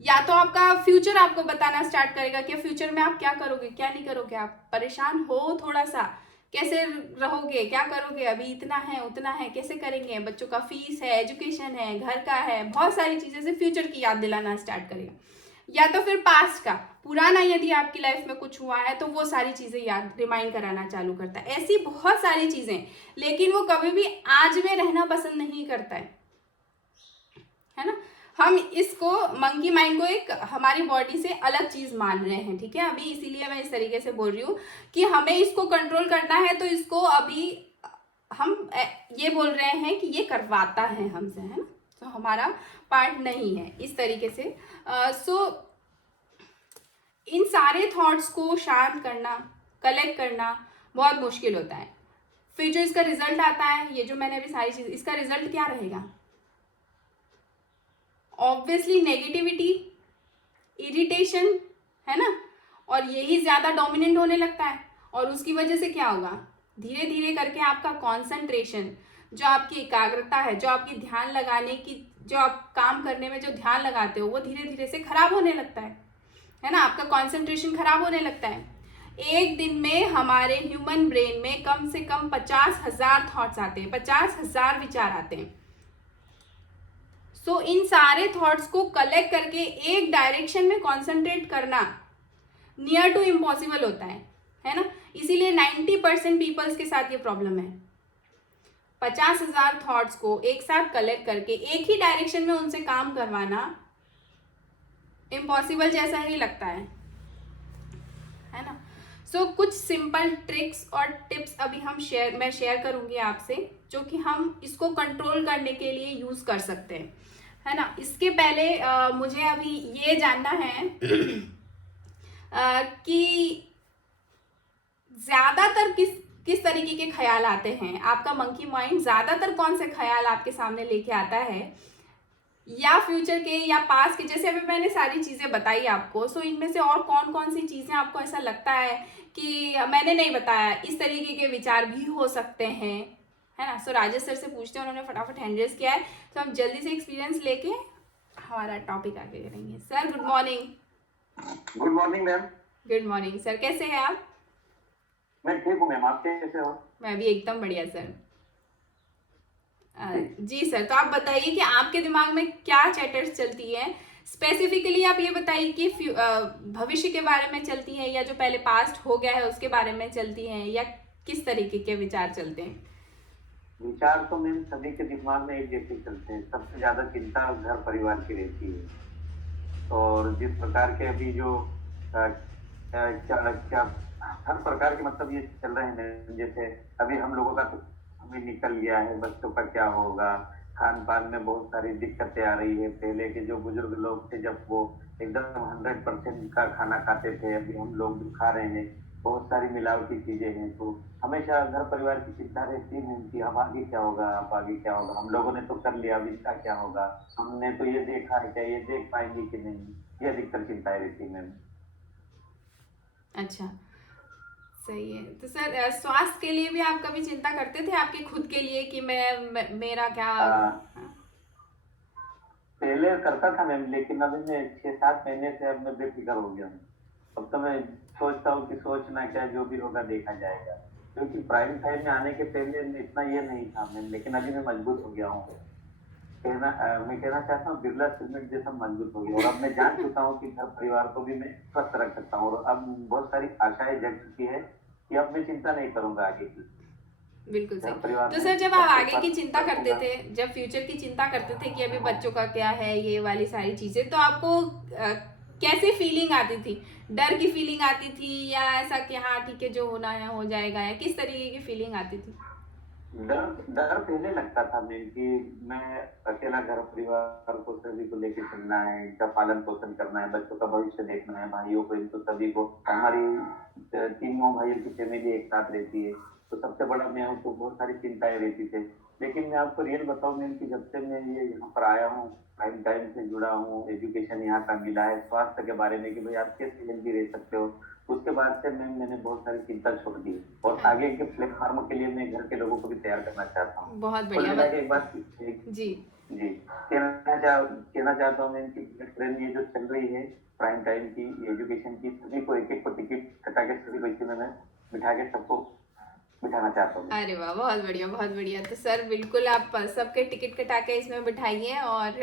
या तो आपका फ्यूचर आपको बताना स्टार्ट करेगा कि फ्यूचर में आप क्या करोगे, क्या नहीं करोगे, आप परेशान हो थोड़ा सा, कैसे रहोगे, क्या करोगे, अभी इतना है उतना है, कैसे करेंगे, बच्चों का फीस है, एजुकेशन है, घर का है, बहुत सारी चीज़ें से फ्यूचर की याद दिलाना स्टार्ट करेगा। या तो फिर पास्ट का, पुराना यदि आपकी लाइफ में कुछ हुआ है तो वो सारी चीज़ें याद रिमाइंड कराना चालू करता है। ऐसी बहुत सारी चीज़ें, लेकिन वो कभी भी आज में रहना पसंद नहीं करता है ना। हम इसको मंकी माइंड को एक हमारी बॉडी से अलग चीज़ मान रहे हैं, ठीक है। अभी इसीलिए मैं इस तरीके से बोल रही हूँ कि हमें इसको कंट्रोल करना है, तो इसको अभी हम ये बोल रहे हैं कि ये करवाता है हमसे, है ना, तो हमारा पार्ट नहीं है इस तरीके से। सो इन सारे थॉट्स को शांत करना, कलेक्ट करना बहुत मुश्किल होता है। फिर जो इसका रिजल्ट आता है, ये जो मैंने अभी सारी चीज़, इसका रिजल्ट क्या रहेगा? ऑब्वियसली नेगेटिविटी, इरिटेशन, है ना, और यही ज़्यादा डोमिनेंट होने लगता है। और उसकी वजह से क्या होगा, धीरे धीरे करके आपका कॉन्सेंट्रेशन, जो आपकी एकाग्रता है, जो आपकी ध्यान लगाने की, जो आप काम करने में जो ध्यान लगाते हो, वो धीरे धीरे से खराब होने लगता है ना। आपका कॉन्सेंट्रेशन खराब होने लगता है। एक दिन में हमारे ह्यूमन ब्रेन में कम से कम 50,000 थॉट्स आते हैं, 50,000 विचार आते हैं। सो इन सारे थॉट्स को कलेक्ट करके एक डायरेक्शन में कॉन्सेंट्रेट करना नियर टू इम्पॉसिबल होता है ना। इसीलिए 90% पीपल्स के साथ ये प्रॉब्लम है। 50,000 थॉट्स को एक साथ कलेक्ट करके एक ही डायरेक्शन में उनसे काम करवाना इम्पॉसिबल जैसा ही लगता है ना। सो कुछ सिंपल ट्रिक्स और टिप्स अभी मैं शेयर करूंगी आपसे, जो कि हम इसको कंट्रोल करने के लिए यूज कर सकते हैं, है ना। इसके पहले मुझे अभी ये जानना है कि ज्यादातर किस तरीके के ख्याल आते हैं आपका मंकी माइंड, ज्यादातर कौन से ख्याल आपके सामने लेके आता है, या फ्यूचर के या पास्ट के, जैसे अभी मैंने सारी चीज़ें बताई आपको। सो इनमें से और कौन कौन सी चीज़ें आपको ऐसा लगता है कि मैंने नहीं बताया, इस तरीके के विचार भी हो सकते हैं, है ना। सो राजेश सर से पूछते हैं, उन्होंने फटाफट हैंड रेज किया है, तो हम जल्दी से एक्सपीरियंस लेके हमारा टॉपिक आगे करेंगे। Sir good morning. Good morning ma'am. Good morning sir, कैसे हैं आप? मैं ठीक हूँ मैम, आप कैसे हो? मैं भी एकदम बढ़िया सर। जी सर, तो आप बताइए कि आपके दिमाग में क्या चैटर्स चलती है। स्पेसिफिकली आप ये बताइए कि भविष्य के बारे में चलती है, या जो पहले पास्ट हो गया है उसके बारे में चलती है, या किस तरीके के विचार चलते हैं? विचार तो मैम सभी के दिमाग में एक जैसे चलते हैं। सबसे ज्यादा चिंता घर परिवार की रहती है, और जिस प्रकार के अभी जो क्या क्या हर प्रकार के मतलब ये चल रहे हैं। जैसे अभी हम लोगों का तो हमें निकल गया है, बच्चों का क्या होगा, खान पान में बहुत सारी दिक्कतें आ रही है। पहले के जो बुजुर्ग लोग थे जब वो एकदम 100% का खाना खाते थे, अभी हम लोग जो खा रहे हैं बहुत सारी मिलावटी चीजें हैं। तो हमेशा घर परिवार की चिंता रहती है कि अब आगे क्या होगा, अब आगे क्या होगा, हम लोगों ने तो कर लिया, अब इसका क्या होगा, हमने तो ये देखा है, क्या ये देख पाएंगे कि नहीं, ये अधिकतर चिंताएं रहती है मैम। अच्छा, सही है। तो सर स्वास्थ्य के लिए भी आप कभी चिंता करते थे आपके खुद के लिए कि मेरा क्या? हाँ, पहले करता था मैम, लेकिन अभी मैं 6-7 महीने से अब मैं बेफिक्र हो गया हूँ। अब तो मैं सोचता हूँ कि सोचना क्या, जो भी होगा देखा जाएगा। क्योंकि प्राइम टाइम में आने के पहले इतना ये नहीं था मैम, लेकिन अभी मैं मजबूत हो गया हूँ। मैं कहना चाहता हूँ बिरला सीमेंट जैसा मजबूत हो गया, और अब मैं जान चुका हूँ कि घर परिवार को भी मैं स्वस्थ रख सकता हूँ, और अब बहुत सारी आशाएं जग चुकी है कि अब मैं चिंता नहीं करूंगा आगे की। बिल्कुल घर सही। परिवार तो में सर जब आप सबको आगे की स्वस्थ चिंता करते रखूंगा। थे, जब फ्यूचर की चिंता करते थे कि अभी बच्चों का क्या है, ये वाली सारी चीजें, तो आपको कैसे फीलिंग आती थी? डर की फीलिंग आती थी या ऐसा कि हाँ ठीक है जो होना है हो जाएगा, या किस तरीके की फीलिंग आती थी? डर डर पहले लगता था मैं कि मैं अकेला घर परिवार को सभी को लेके चलना है, इनका पालन पोषण करना है, बच्चों का भविष्य देखना है, भाइयों को, इनको सभी को। हमारी 3 भाइयों की फैमिली एक साथ रहती है, तो सबसे बड़ा मैं हूँ, तो बहुत सारी चिंताएं रहती थी। लेकिन मैं आपको रियल बताऊं मैम कि जब से मैं ये यहाँ पर आया हूँ, टाइम टाइम से जुड़ा हूँ, एजुकेशन यहाँ का मिला है स्वास्थ्य के बारे में कि भाई आप कैसे हेल्दी रह सकते हो, उसके बाद से मैंने बहुत सारी चिंता छोड़ दी, और आगे के प्लेटफॉर्म के लिए मैं घर के लोगों को भी तैयार करना चाहता हूँ। बहुत कुल बढ़िया। मिला के एक बात जी जी कहना चाहता हूँ मैं कि ट्रेन ये जो चल रही है प्राइम टाइम की एजुकेशन की, सभी को एक एक को टिकट कटा के सभी को इसी में मैं बिठा के सबको बिठाना चाहता हूँ। अरे वाह, बहुत बढ़िया बहुत बढ़िया। तो सर बिल्कुल आप सबके टिकट कटा के इसमें बिठाइए और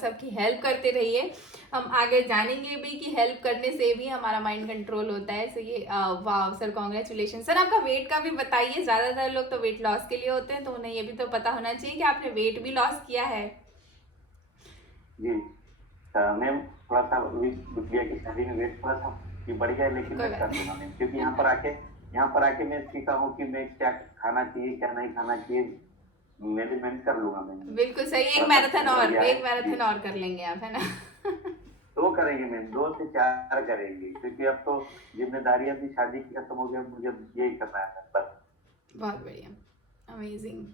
सबकी हेल्प करते रहिए। हम आगे जानेंगे भी कि हेल्प करने से भी हमारा माइंड कंट्रोल होता है। सो ये वाह सर, कॉन्ग्रेचुलेशन। सर आपका वेट का भी बताइए। ज़्यादातर लोग तो वेट लॉस के लिए होते हैं, तो उन्हें ये भी तो पता होना चाहिए कि आपने वेट भी लॉस किया है। जी मैम, थोड़ा सा बिटिया की शादी में वेट थोड़ा सा बढ़ गया, लेकिन मैं कर लूंगा मैम, क्योंकि यहाँ पर आके मैं सीखा हूँ कि मैं क्या खाना चाहिए क्या नहीं खाना चाहिए, मैनेजमेंट कर लूंगा मैं। बिल्कुल सही। एक मैराथन और कर लेंगे आप, है ना? 2 करेंगे मैम, 2 से 4 करेंगे, क्योंकि अब तो जिम्मेदारियां भी शादी की खत्म हो गई, मुझे यही करना है बस। बहुत बढ़िया, अमेजिंग।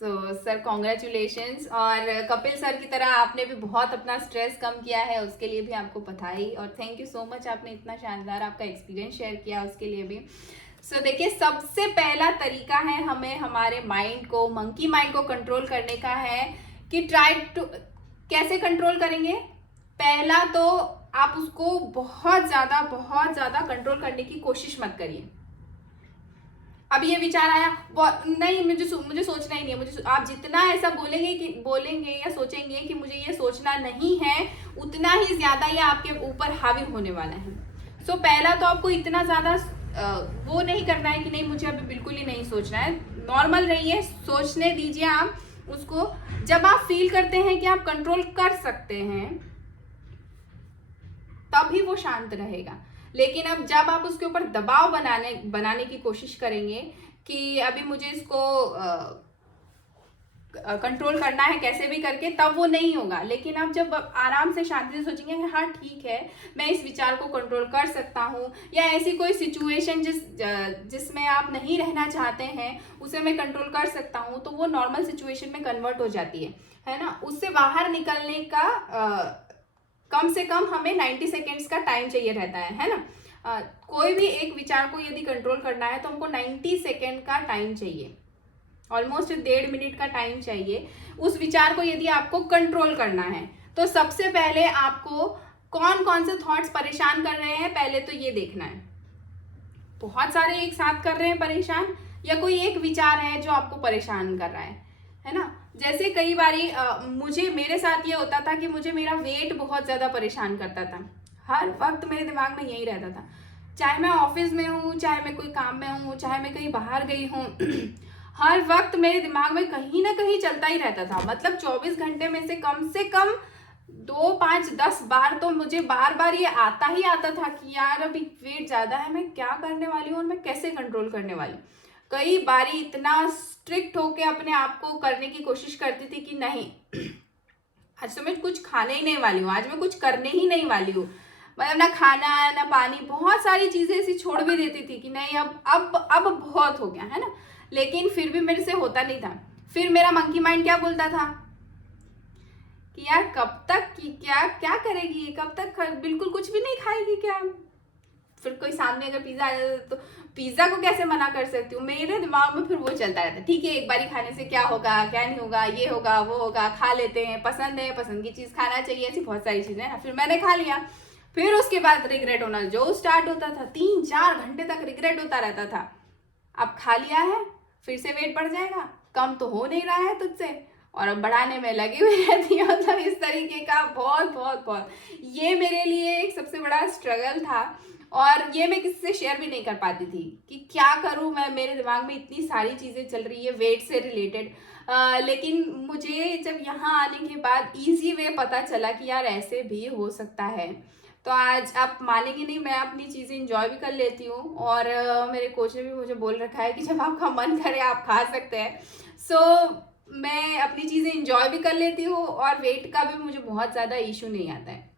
तो सर कॉन्ग्रेचुलेशंस। और कपिल सर की तरह आपने भी बहुत अपना स्ट्रेस कम किया है, उसके लिए भी आपको बधाई, और थैंक यू सो मच, आपने इतना शानदार आपका एक्सपीरियंस शेयर किया उसके लिए भी। सो देखिए, सबसे पहला तरीका है हमें हमारे माइंड को, मंकी माइंड को कंट्रोल करने का है कि कैसे कंट्रोल करेंगे? पहला तो आप उसको बहुत ज़्यादा कंट्रोल करने की कोशिश मत करिए। अब ये विचार आया, नहीं मुझे सोचना ही नहीं है, आप जितना ऐसा बोलेंगे या सोचेंगे कि मुझे ये सोचना नहीं है, उतना ही ज्यादा ये आपके ऊपर हावी होने वाला है। सो पहला तो आपको इतना ज्यादा वो नहीं करना है कि नहीं मुझे अभी बिल्कुल ही नहीं सोचना है। नॉर्मल रहिए, सोचने दीजिए आप उसको। जब आप फील करते हैं कि आप कंट्रोल कर सकते हैं, तभी वो शांत रहेगा। लेकिन अब जब आप उसके ऊपर दबाव बनाने की कोशिश करेंगे कि अभी मुझे इसको कंट्रोल करना है कैसे भी करके, तब वो नहीं होगा। लेकिन आप जब आराम से शांति से सोचेंगे कि हाँ ठीक है, मैं इस विचार को कंट्रोल कर सकता हूँ, या ऐसी कोई सिचुएशन जिसमें आप नहीं रहना चाहते हैं उसे मैं कंट्रोल कर सकता हूँ, तो वो नॉर्मल सिचुएशन में कन्वर्ट हो जाती है ना। उससे बाहर निकलने का कम से कम हमें 90 सेकेंड्स का टाइम चाहिए रहता है ना। कोई भी एक विचार को यदि कंट्रोल करना है तो हमको 90 सेकेंड का टाइम चाहिए, ऑलमोस्ट 1.5 मिनट का टाइम चाहिए उस विचार को यदि आपको कंट्रोल करना है। तो सबसे पहले आपको कौन कौन से थॉट्स परेशान कर रहे हैं, पहले तो ये देखना है। बहुत सारे एक साथ कर रहे हैं परेशान, या कोई एक विचार है जो आपको परेशान कर रहा है ना। जैसे कई बारी मेरे साथ ये होता था कि मुझे मेरा वेट बहुत ज़्यादा परेशान करता था। हर वक्त मेरे दिमाग में यही रहता था, चाहे मैं ऑफिस में हूँ, चाहे मैं कोई काम में हूँ, चाहे मैं कहीं बाहर गई हूँ हर वक्त मेरे दिमाग में कहीं ना कहीं चलता ही रहता था। मतलब 24 घंटे में से कम 2, 5, 10 बार तो मुझे बार बार ये आता ही आता था कि यार अभी वेट ज़्यादा है, मैं क्या करने वाली हूँ और मैं कैसे कंट्रोल करने वाली हूँ। कई बारी इतना स्ट्रिक्ट होके अपने आप को करने की कोशिश करती थी कि नहीं, आज तो मैं कुछ खाने ही नहीं वाली हूँ, आज मैं कुछ करने ही नहीं वाली हूँ। मतलब ना खाना ना पानी, बहुत सारी चीज़ें ऐसी छोड़ भी देती थी कि नहीं अब बहुत हो गया है ना। लेकिन फिर भी मेरे से होता नहीं था। फिर मेरा मंकी माइंड क्या बोलता था कि यार कब तक कि क्या क्या करेगी, कब तक बिल्कुल कुछ भी नहीं खाएगी क्या। फिर कोई सामने अगर पिज्जा आ जाता तो पिज्जा को कैसे मना कर सकती हूँ, मेरे दिमाग में फिर वो चलता रहता है। ठीक है, एक बारी खाने से क्या होगा, क्या नहीं होगा, ये होगा वो होगा, खा लेते हैं, पसंद है, पसंद की चीज़ खाना चाहिए, ऐसी बहुत सारी चीज़ें ना। फिर मैंने खा लिया, फिर उसके बाद रिग्रेट होना जो स्टार्ट होता था, 3-4 घंटे तक रिग्रेट होता रहता था। अब खा लिया है, फिर से वेट बढ़ जाएगा, कम तो हो नहीं रहा है तुझसे, और अब बढ़ाने में लगी हुई रहती है। मतलब इस तरीके का बहुत ये मेरे लिए एक सबसे बड़ा स्ट्रगल था, और ये मैं किसी से शेयर भी नहीं कर पाती थी कि क्या करूं मैं। मेरे दिमाग में इतनी सारी चीज़ें चल रही है वेट से रिलेटेड, लेकिन मुझे जब यहाँ आने के बाद इजी वे पता चला कि यार ऐसे भी हो सकता है। तो आज आप मानेंगे नहीं, मैं अपनी चीज़ें इंजॉय भी कर लेती हूँ, और मेरे कोच ने भी मुझे बोल रखा है कि जब आपका मन करे आप खा सकते हैं। सो मैं अपनी चीज़ें इंजॉय भी कर लेती हूँ, और वेट का भी मुझे बहुत ज़्यादा इशू नहीं आता है।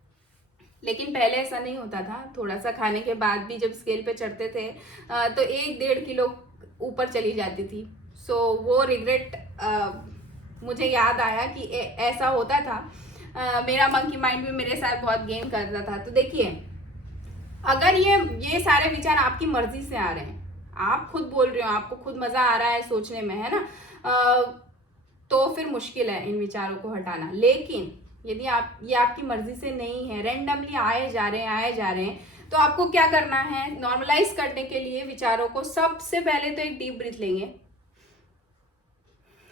लेकिन पहले ऐसा नहीं होता था, थोड़ा सा खाने के बाद भी जब स्केल पे चढ़ते थे तो 1-1.5 किलो ऊपर चली जाती थी। सो वो रिग्रेट मुझे याद आया कि ऐसा होता था। मेरा मंकी माइंड भी मेरे साथ बहुत गेम करता था। तो देखिए, अगर ये सारे विचार आपकी मर्जी से आ रहे हैं, आप खुद बोल रहे हो, आपको खुद मजा आ रहा है सोचने में, है ना, तो फिर मुश्किल है इन विचारों को हटाना। लेकिन यदि ये आपकी मर्जी से नहीं है, रैंडमली आए जा रहे हैं, तो आपको क्या करना है, नॉर्मलाइज करने के लिए विचारों को सबसे पहले तो एक डीप ब्रीथ लेंगे,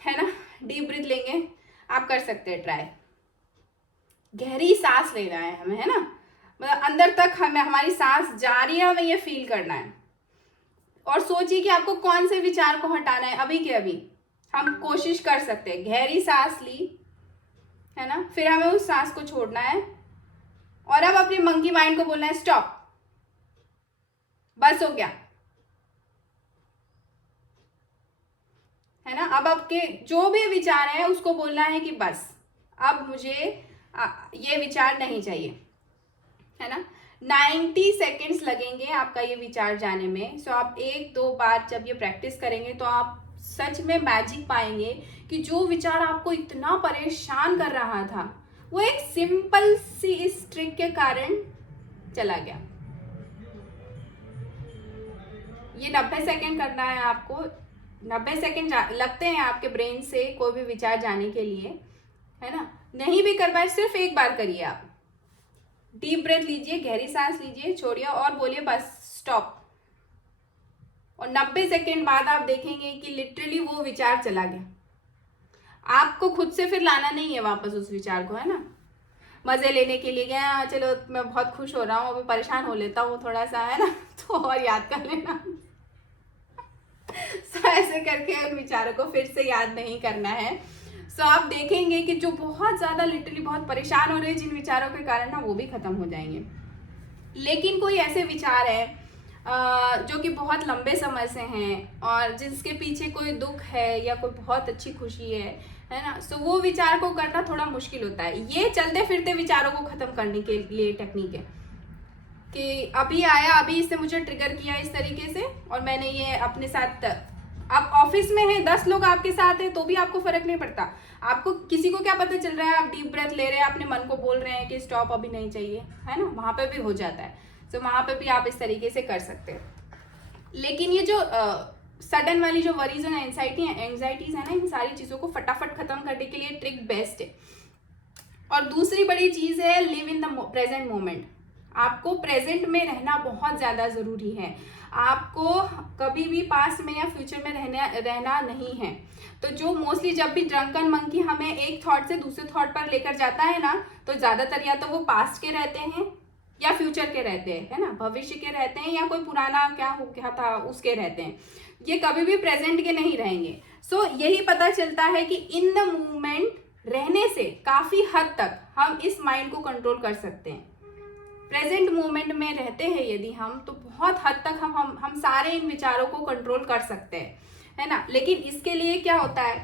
है ना। डीप ब्रीथ लेंगे, आप कर सकते हैं ट्राई। गहरी सांस लेना है हमें, है ना, मतलब अंदर तक हमें हमारी सांस जा रही है, हमें ये फील करना है। और सोचिए कि आपको कौन से विचार को हटाना है अभी के अभी। हम कोशिश कर सकते हैं, गहरी सांस ली, है ना, फिर हमें उस सांस को छोड़ना है, और अब अपने मंकी माइंड को बोलना है स्टॉप, बस हो गया, है ना। अब आपके जो भी विचार है उसको बोलना है कि बस अब मुझे ये विचार नहीं चाहिए, है ना। 90 सेकेंड्स लगेंगे आपका ये विचार जाने में। सो आप 1-2 बार जब ये प्रैक्टिस करेंगे तो आप सच में मैजिक पाएंगे कि जो विचार आपको इतना परेशान कर रहा था वो एक सिंपल सी इस ट्रिक के कारण चला गया। ये 90 सेकेंड करना है आपको। 90 सेकेंड लगते हैं आपके ब्रेन से कोई भी विचार जाने के लिए, है ना। नहीं भी कर पाए, सिर्फ एक बार करिए आप। डीप ब्रेथ लीजिए, गहरी सांस लीजिए, छोड़िए और बोलिए बस स्टॉप। और 90 सेकेंड बाद आप देखेंगे कि लिटरली वो विचार चला गया। आपको खुद से फिर लाना नहीं है वापस उस विचार को, है ना। मजे लेने के लिए गया, चलो मैं बहुत खुश हो रहा हूँ, अभी परेशान हो लेता हूँ थोड़ा सा, है ना, तो और याद कर लेना। सो ऐसे करके उन विचारों को फिर से याद नहीं करना है। सो आप देखेंगे कि जो बहुत ज़्यादा लिटरली बहुत परेशान हो रहे हैं जिन विचारों के कारण ना, वो भी खत्म हो जाएंगे। लेकिन कोई ऐसे विचार है जो कि बहुत लंबे समय से हैं और जिसके पीछे कोई दुख है या कोई बहुत अच्छी खुशी है ना, सो वो विचार को करना थोड़ा मुश्किल होता है। ये चलते फिरते विचारों को खत्म करने के लिए टेक्निक है कि अभी आया, अभी इससे मुझे ट्रिगर किया इस तरीके से, और मैंने ये अपने साथ, आप ऑफिस में हैं, 10 लोग आपके साथ हैं तो भी आपको फर्क नहीं पड़ता। आपको किसी को क्या पता चल रहा है, आप डीप ब्रेथ ले रहे हैं, अपने मन को बोल रहे हैं कि स्टॉप अभी नहीं चाहिए, है ना, वहां पे भी हो जाता है। तो वहां पे भी आप इस तरीके से कर सकते हैं। लेकिन ये जो सडन वाली जो वरीज और एंजाइटीज है ना, इन सारी चीजों को फटाफट खत्म करने के लिए ट्रिक बेस्ट है। और दूसरी बड़ी चीज है live in the present moment. आपको प्रेजेंट में रहना बहुत ज्यादा जरूरी है। आपको कभी भी पास्ट में या फ्यूचर में रहना नहीं है। तो जो मोस्टली जब भी ड्रंकन मंकी हमें एक थॉट से दूसरे थॉट पर लेकर जाता है ना, तो ज्यादातर या तो वो पास्ट के रहते हैं या फ्यूचर के रहते हैं, है ना, भविष्य के रहते हैं या कोई पुराना क्या हो गया था उसके रहते हैं। ये कभी भी प्रेजेंट के नहीं रहेंगे। सो यही पता चलता है कि इन द मूवमेंट रहने से काफ़ी हद तक हम इस माइंड को कंट्रोल कर सकते हैं। प्रेजेंट मोमेंट में रहते हैं यदि हम, तो बहुत हद तक हम सारे इन विचारों को कंट्रोल कर सकते हैं, है ना। लेकिन इसके लिए क्या होता है,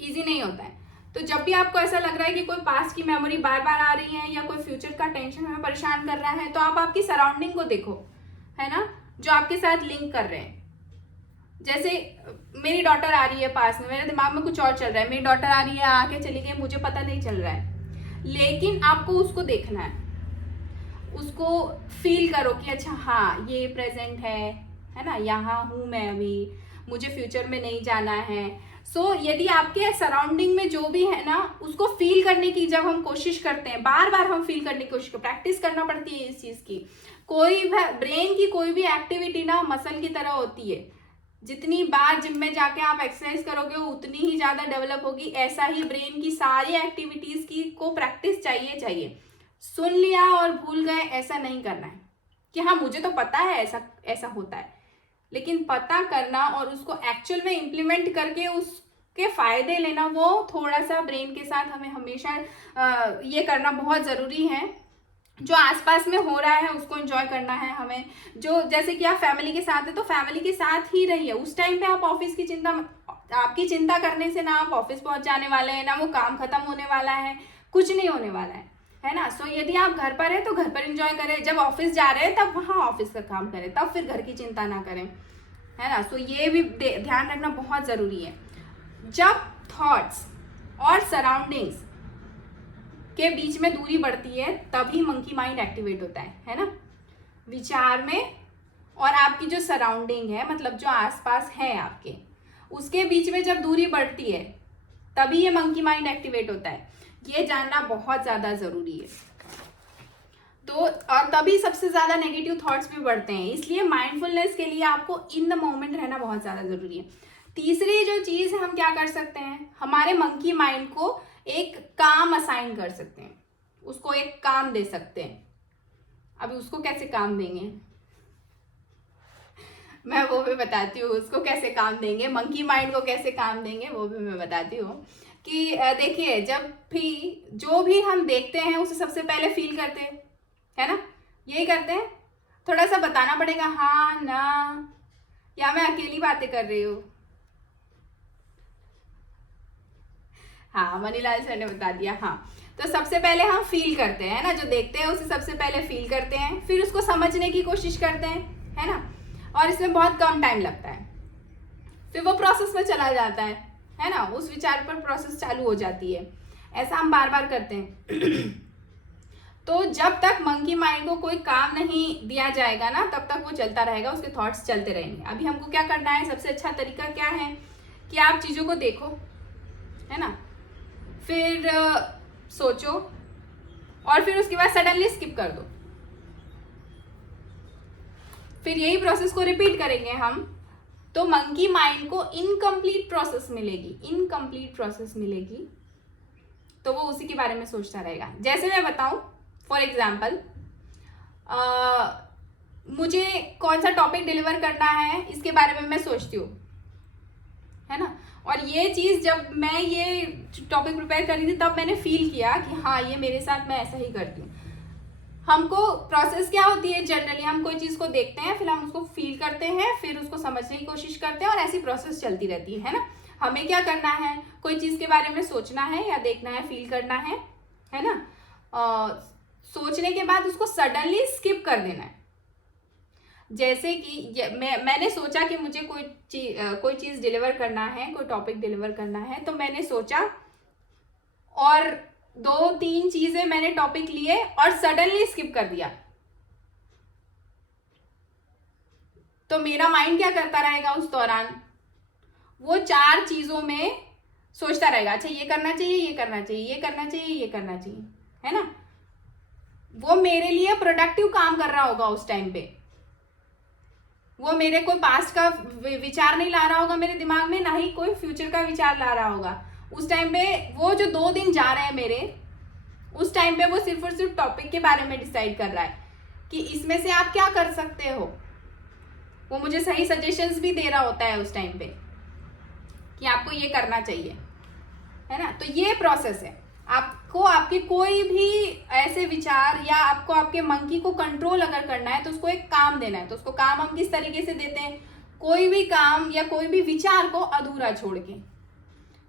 इजी नहीं होता है। तो जब भी आपको ऐसा लग रहा है कि कोई पास्ट की मेमोरी बार बार आ रही है या कोई फ्यूचर का टेंशन हमें परेशान कर रहा है, तो आप आपकी सराउंडिंग को देखो, है ना, जो आपके साथ लिंक कर रहे हैं। जैसे मेरी डॉटर आ रही है पास में, मेरे दिमाग में कुछ और चल रहा है, मेरी डॉटर आ रही है, आके चली गई, मुझे पता नहीं चल रहा है, लेकिन आपको उसको देखना है, उसको फील करो कि अच्छा हाँ ये प्रेजेंट है ना, यहाँ हूँ मैं अभी, मुझे फ्यूचर में नहीं जाना है। सो यदि आपके सराउंडिंग में जो भी है ना, उसको फील करने की जब हम कोशिश करते हैं, बार बार हम फील करने की कोशिश करते, प्रैक्टिस करना पड़ती है इस चीज़ की। कोई भी ब्रेन की कोई भी एक्टिविटी ना मसल की तरह होती है, जितनी बार जिम में जाके आप एक्सरसाइज करोगे वो उतनी ही ज़्यादा डेवलप होगी। ऐसा ही ब्रेन की सारी एक्टिविटीज़ की को प्रैक्टिस चाहिए। सुन लिया और भूल गए ऐसा नहीं करना है कि हाँ मुझे तो पता है ऐसा होता है, लेकिन पता करना और उसको एक्चुअल में इम्प्लीमेंट करके उसके फायदे लेना, वो थोड़ा सा ब्रेन के साथ हमें हमेशा ये करना बहुत ज़रूरी है। जो आसपास में हो रहा है उसको एंजॉय करना है हमें। जो जैसे कि आप फैमिली के साथ है तो फैमिली के साथ ही रहिए। उस टाइम पे आप ऑफिस की चिंता, आपकी चिंता करने से ना आप ऑफिस पहुंच जाने वाले हैं, ना वो काम खत्म होने वाला है, कुछ नहीं होने वाला है ना। सो यदि आप घर पर है तो घर पर एंजॉय करें, जब ऑफिस जा रहे हैं तब वहाँ ऑफिस का काम करें, तब फिर घर की चिंता ना करें, है ना। सो ये भी ध्यान रखना बहुत ज़रूरी है। जब थॉट्स और सराउंडिंग्स के बीच में दूरी बढ़ती है तभी मंकी माइंड एक्टिवेट होता है ना। विचार में और आपकी जो सराउंडिंग है, मतलब जो आसपास है आपके, उसके बीच में जब दूरी बढ़ती है तभी ये मंकी माइंड एक्टिवेट होता है। ये जानना बहुत ज़्यादा ज़रूरी है। तो और तभी सबसे ज़्यादा नेगेटिव थॉट्स भी बढ़ते हैं। इसलिए माइंडफुलनेस के लिए आपको इन द मोमेंट रहना बहुत ज़्यादा ज़रूरी है। तीसरी जो चीज़ हम क्या कर सकते हैं, हमारे मंकी माइंड को एक काम असाइन कर सकते हैं, उसको एक काम दे सकते हैं। अभी उसको कैसे काम देंगे मैं वो भी बताती हूँ, उसको कैसे काम देंगे, मंकी माइंड को कैसे काम देंगे वो भी मैं बताती हूँ। कि देखिए, जब भी जो भी हम देखते हैं उसे सबसे पहले फील करते हैं, है ना, यही करते हैं। थोड़ा सा बताना पड़ेगा हाँ ना, या मैं अकेली बातें कर रही हूँ। हाँ, मनीलाल सर ने बता दिया। हाँ, तो सबसे पहले हम फील करते हैं ना, जो देखते हैं उसे सबसे पहले फील करते हैं, फिर उसको समझने की कोशिश करते हैं, है ना। और इसमें बहुत कम टाइम लगता है, फिर वो प्रोसेस में चला जाता है ना, उस विचार पर प्रोसेस चालू हो जाती है। ऐसा हम बार बार करते हैं। तो जब तक मंकी माइंड को कोई काम नहीं दिया जाएगा ना, तब तक वो चलता रहेगा, उसके थॉट्स चलते रहेंगे। अभी हमको क्या करना है, सबसे अच्छा तरीका क्या है कि आप चीज़ों को देखो, है ना, फिर सोचो और फिर उसके बाद सडनली स्किप कर दो। फिर यही प्रोसेस को रिपीट करेंगे हम, तो मंकी माइंड को इनकम्प्लीट प्रोसेस मिलेगी, तो वो उसी के बारे में सोचता रहेगा। जैसे मैं बताऊं, फॉर एग्जाम्पल, मुझे कौन सा टॉपिक डिलीवर करना है इसके बारे में मैं सोचती हूँ, है ना। और ये चीज़ जब मैं ये टॉपिक प्रिपेयर कर रही थी तब मैंने फील किया कि हाँ ये मेरे साथ, मैं ऐसा ही करती हूँ। हमको प्रोसेस क्या होती है, जनरली हम कोई चीज़ को देखते हैं, फिर हम उसको फील करते हैं, फिर उसको समझने की कोशिश करते हैं, और ऐसी प्रोसेस चलती रहती है ना। हमें क्या करना है, कोई चीज़ के बारे में सोचना है या देखना है, फील करना है ना। सोचने के बाद उसको सडनली स्किप कर देना है। जैसे कि मैंने सोचा कि मुझे कोई चीज़ डिलीवर करना है, कोई टॉपिक डिलीवर करना है, तो मैंने सोचा और 2-3 चीज़ें मैंने टॉपिक लिए और सडनली स्किप कर दिया, तो मेरा माइंड क्या करता रहेगा उस दौरान, वो 4 चीज़ों में सोचता रहेगा, अच्छा ये करना चाहिए, ये करना चाहिए, ये करना चाहिए, ये करना चाहिए, है ना। वो मेरे लिए प्रोडक्टिव काम कर रहा होगा उस टाइम पे, वो मेरे कोई पास्ट का विचार नहीं ला रहा होगा मेरे दिमाग में, ना ही कोई फ्यूचर का विचार ला रहा होगा। उस टाइम पे वो जो 2 दिन जा रहे हैं मेरे, उस टाइम पे वो सिर्फ और सिर्फ टॉपिक के बारे में डिसाइड कर रहा है कि इसमें से आप क्या कर सकते हो। वो मुझे सही सजेशंस भी दे रहा होता है उस टाइम पे कि आपको ये करना चाहिए, है ना। तो ये प्रोसेस है, आपको आपके कोई भी ऐसे विचार या आपको आपके मंकी को कंट्रोल अगर करना है तो उसको एक काम देना है। तो उसको काम हम किस तरीके से देते हैं, कोई भी काम या कोई भी विचार को अधूरा छोड़ के,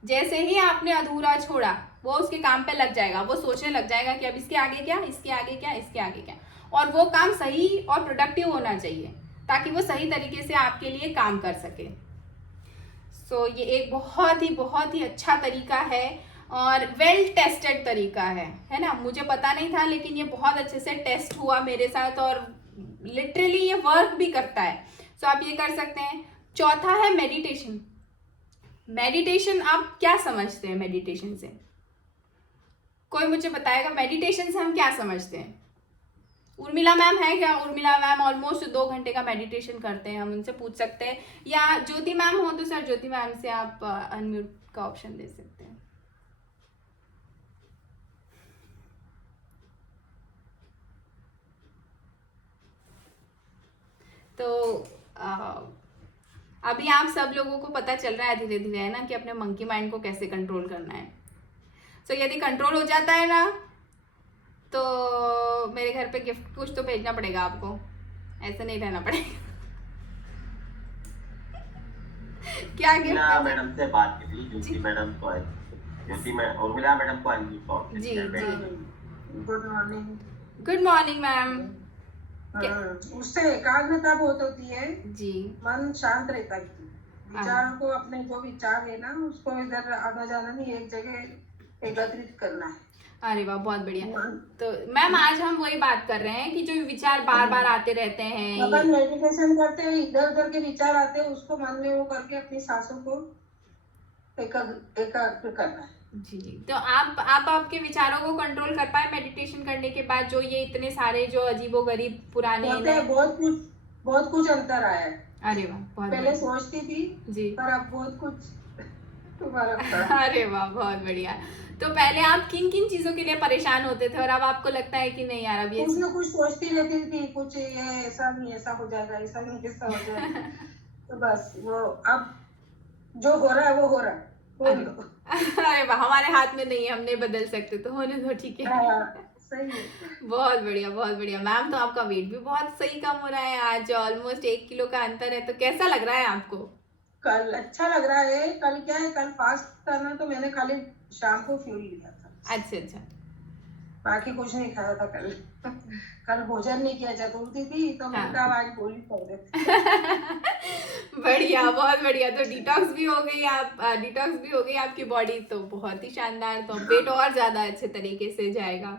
जैसे ही आपने अधूरा छोड़ा वो उसके काम पे लग जाएगा, वो सोचने लग जाएगा कि अब इसके आगे क्या, इसके आगे क्या, इसके आगे क्या, और वो काम सही और प्रोडक्टिव होना चाहिए ताकि वो सही तरीके से आपके लिए काम कर सके। सो ये एक बहुत ही अच्छा तरीका है और वेल टेस्टेड तरीका है ना। मुझे पता नहीं था लेकिन ये बहुत अच्छे से टेस्ट हुआ मेरे साथ और लिटरली ये वर्क भी करता है। सो आप ये कर सकते हैं। चौथा है मेडिटेशन। मेडिटेशन आप क्या समझते हैं? मेडिटेशन से कोई मुझे बताएगा, मेडिटेशन से हम क्या समझते हैं? उर्मिला मैम है क्या? उर्मिला मैम ऑलमोस्ट 2 घंटे का मेडिटेशन करते हैं, हम उनसे पूछ सकते हैं। या ज्योति मैम हो तो सर ज्योति मैम से आप अनम्यूट का ऑप्शन दे सकते हैं। तो अभी आप सब लोगों को पता चल रहा है धीरे धीरे, है ना, कि अपने मंकी माइंड को कैसे कंट्रोल करना है। सो यदि कंट्रोल हो जाता है ना तो मेरे घर पे गिफ्ट कुछ तो भेजना पड़ेगा आपको, ऐसे नहीं रहना पड़ेगा। क्या गिफ्ट? मैडम से बात की थी, ज्योति मैडम को, उर्मिला मैडम को जी जी, good morning. Good morning ma'am. उससे एकाग्रता बहुत होती है जी, मन शांत रहता है। विचारों को, अपने जो विचार है ना उसको इधर आना जाना नहीं, एक जगह एकत्रित करना है। अरे वाह, बहुत बढ़िया। तो मैम आज हम वही बात कर रहे हैं कि जो विचार बार बार आते रहते हैं, अपन मेडिटेशन करते हैं, इधर उधर के विचार आते हैं, उसको मन में वो करके अपनी सांसों को एकाग्र करना है। जी जी। तो आप आपके विचारों को कंट्रोल कर पाए मेडिटेशन करने के बाद? जो ये इतने सारे जो अजीबोगरीब पुराने बहुत कुछ अंतर आया है। अरे वाह, बहुत पहले सोचती थी जी, पर अब बहुत कुछ तुम्हारा। अरे वाह, बहुत बढ़िया। तो पहले आप किन किन चीजों के लिए परेशान होते थे और अब आपको लगता है कि नहीं यार अब ये कुछ ना कुछ सोचती रहती थी, कुछ ये ऐसा नहीं ऐसा हो जाएगा, ऐसा नहीं ऐसा हो जाएगा। तो बस वो अब जो हो रहा है वो हो रहा है। अरे वाह, हमारे हाथ में नहीं है, हम नहीं बदल सकते, तो होने दो, ठीक है। सही है। बहुत बढ़िया, बहुत बढ़िया मैम। तो आपका वेट भी बहुत सही कम हो रहा है, आज ऑलमोस्ट 1 किलो का अंतर है। तो कैसा लग रहा है आपको? कल अच्छा लग रहा है। कल क्या है, कल फास्ट था ना, तो मैंने खाली शाम को फ्यूल लिया था। अच्छा, बाकी कुछ नहीं खाया था कल। कल भोजन नहीं किया, चतुर्थी थी तो मैंने कहा आज गोली कर देते। बढ़िया, बहुत बढ़िया। तो डिटॉक्स भी हो गई आपकी बॉडी, तो बहुत ही शानदार। तो वेट और ज्यादा अच्छे तरीके से जाएगा।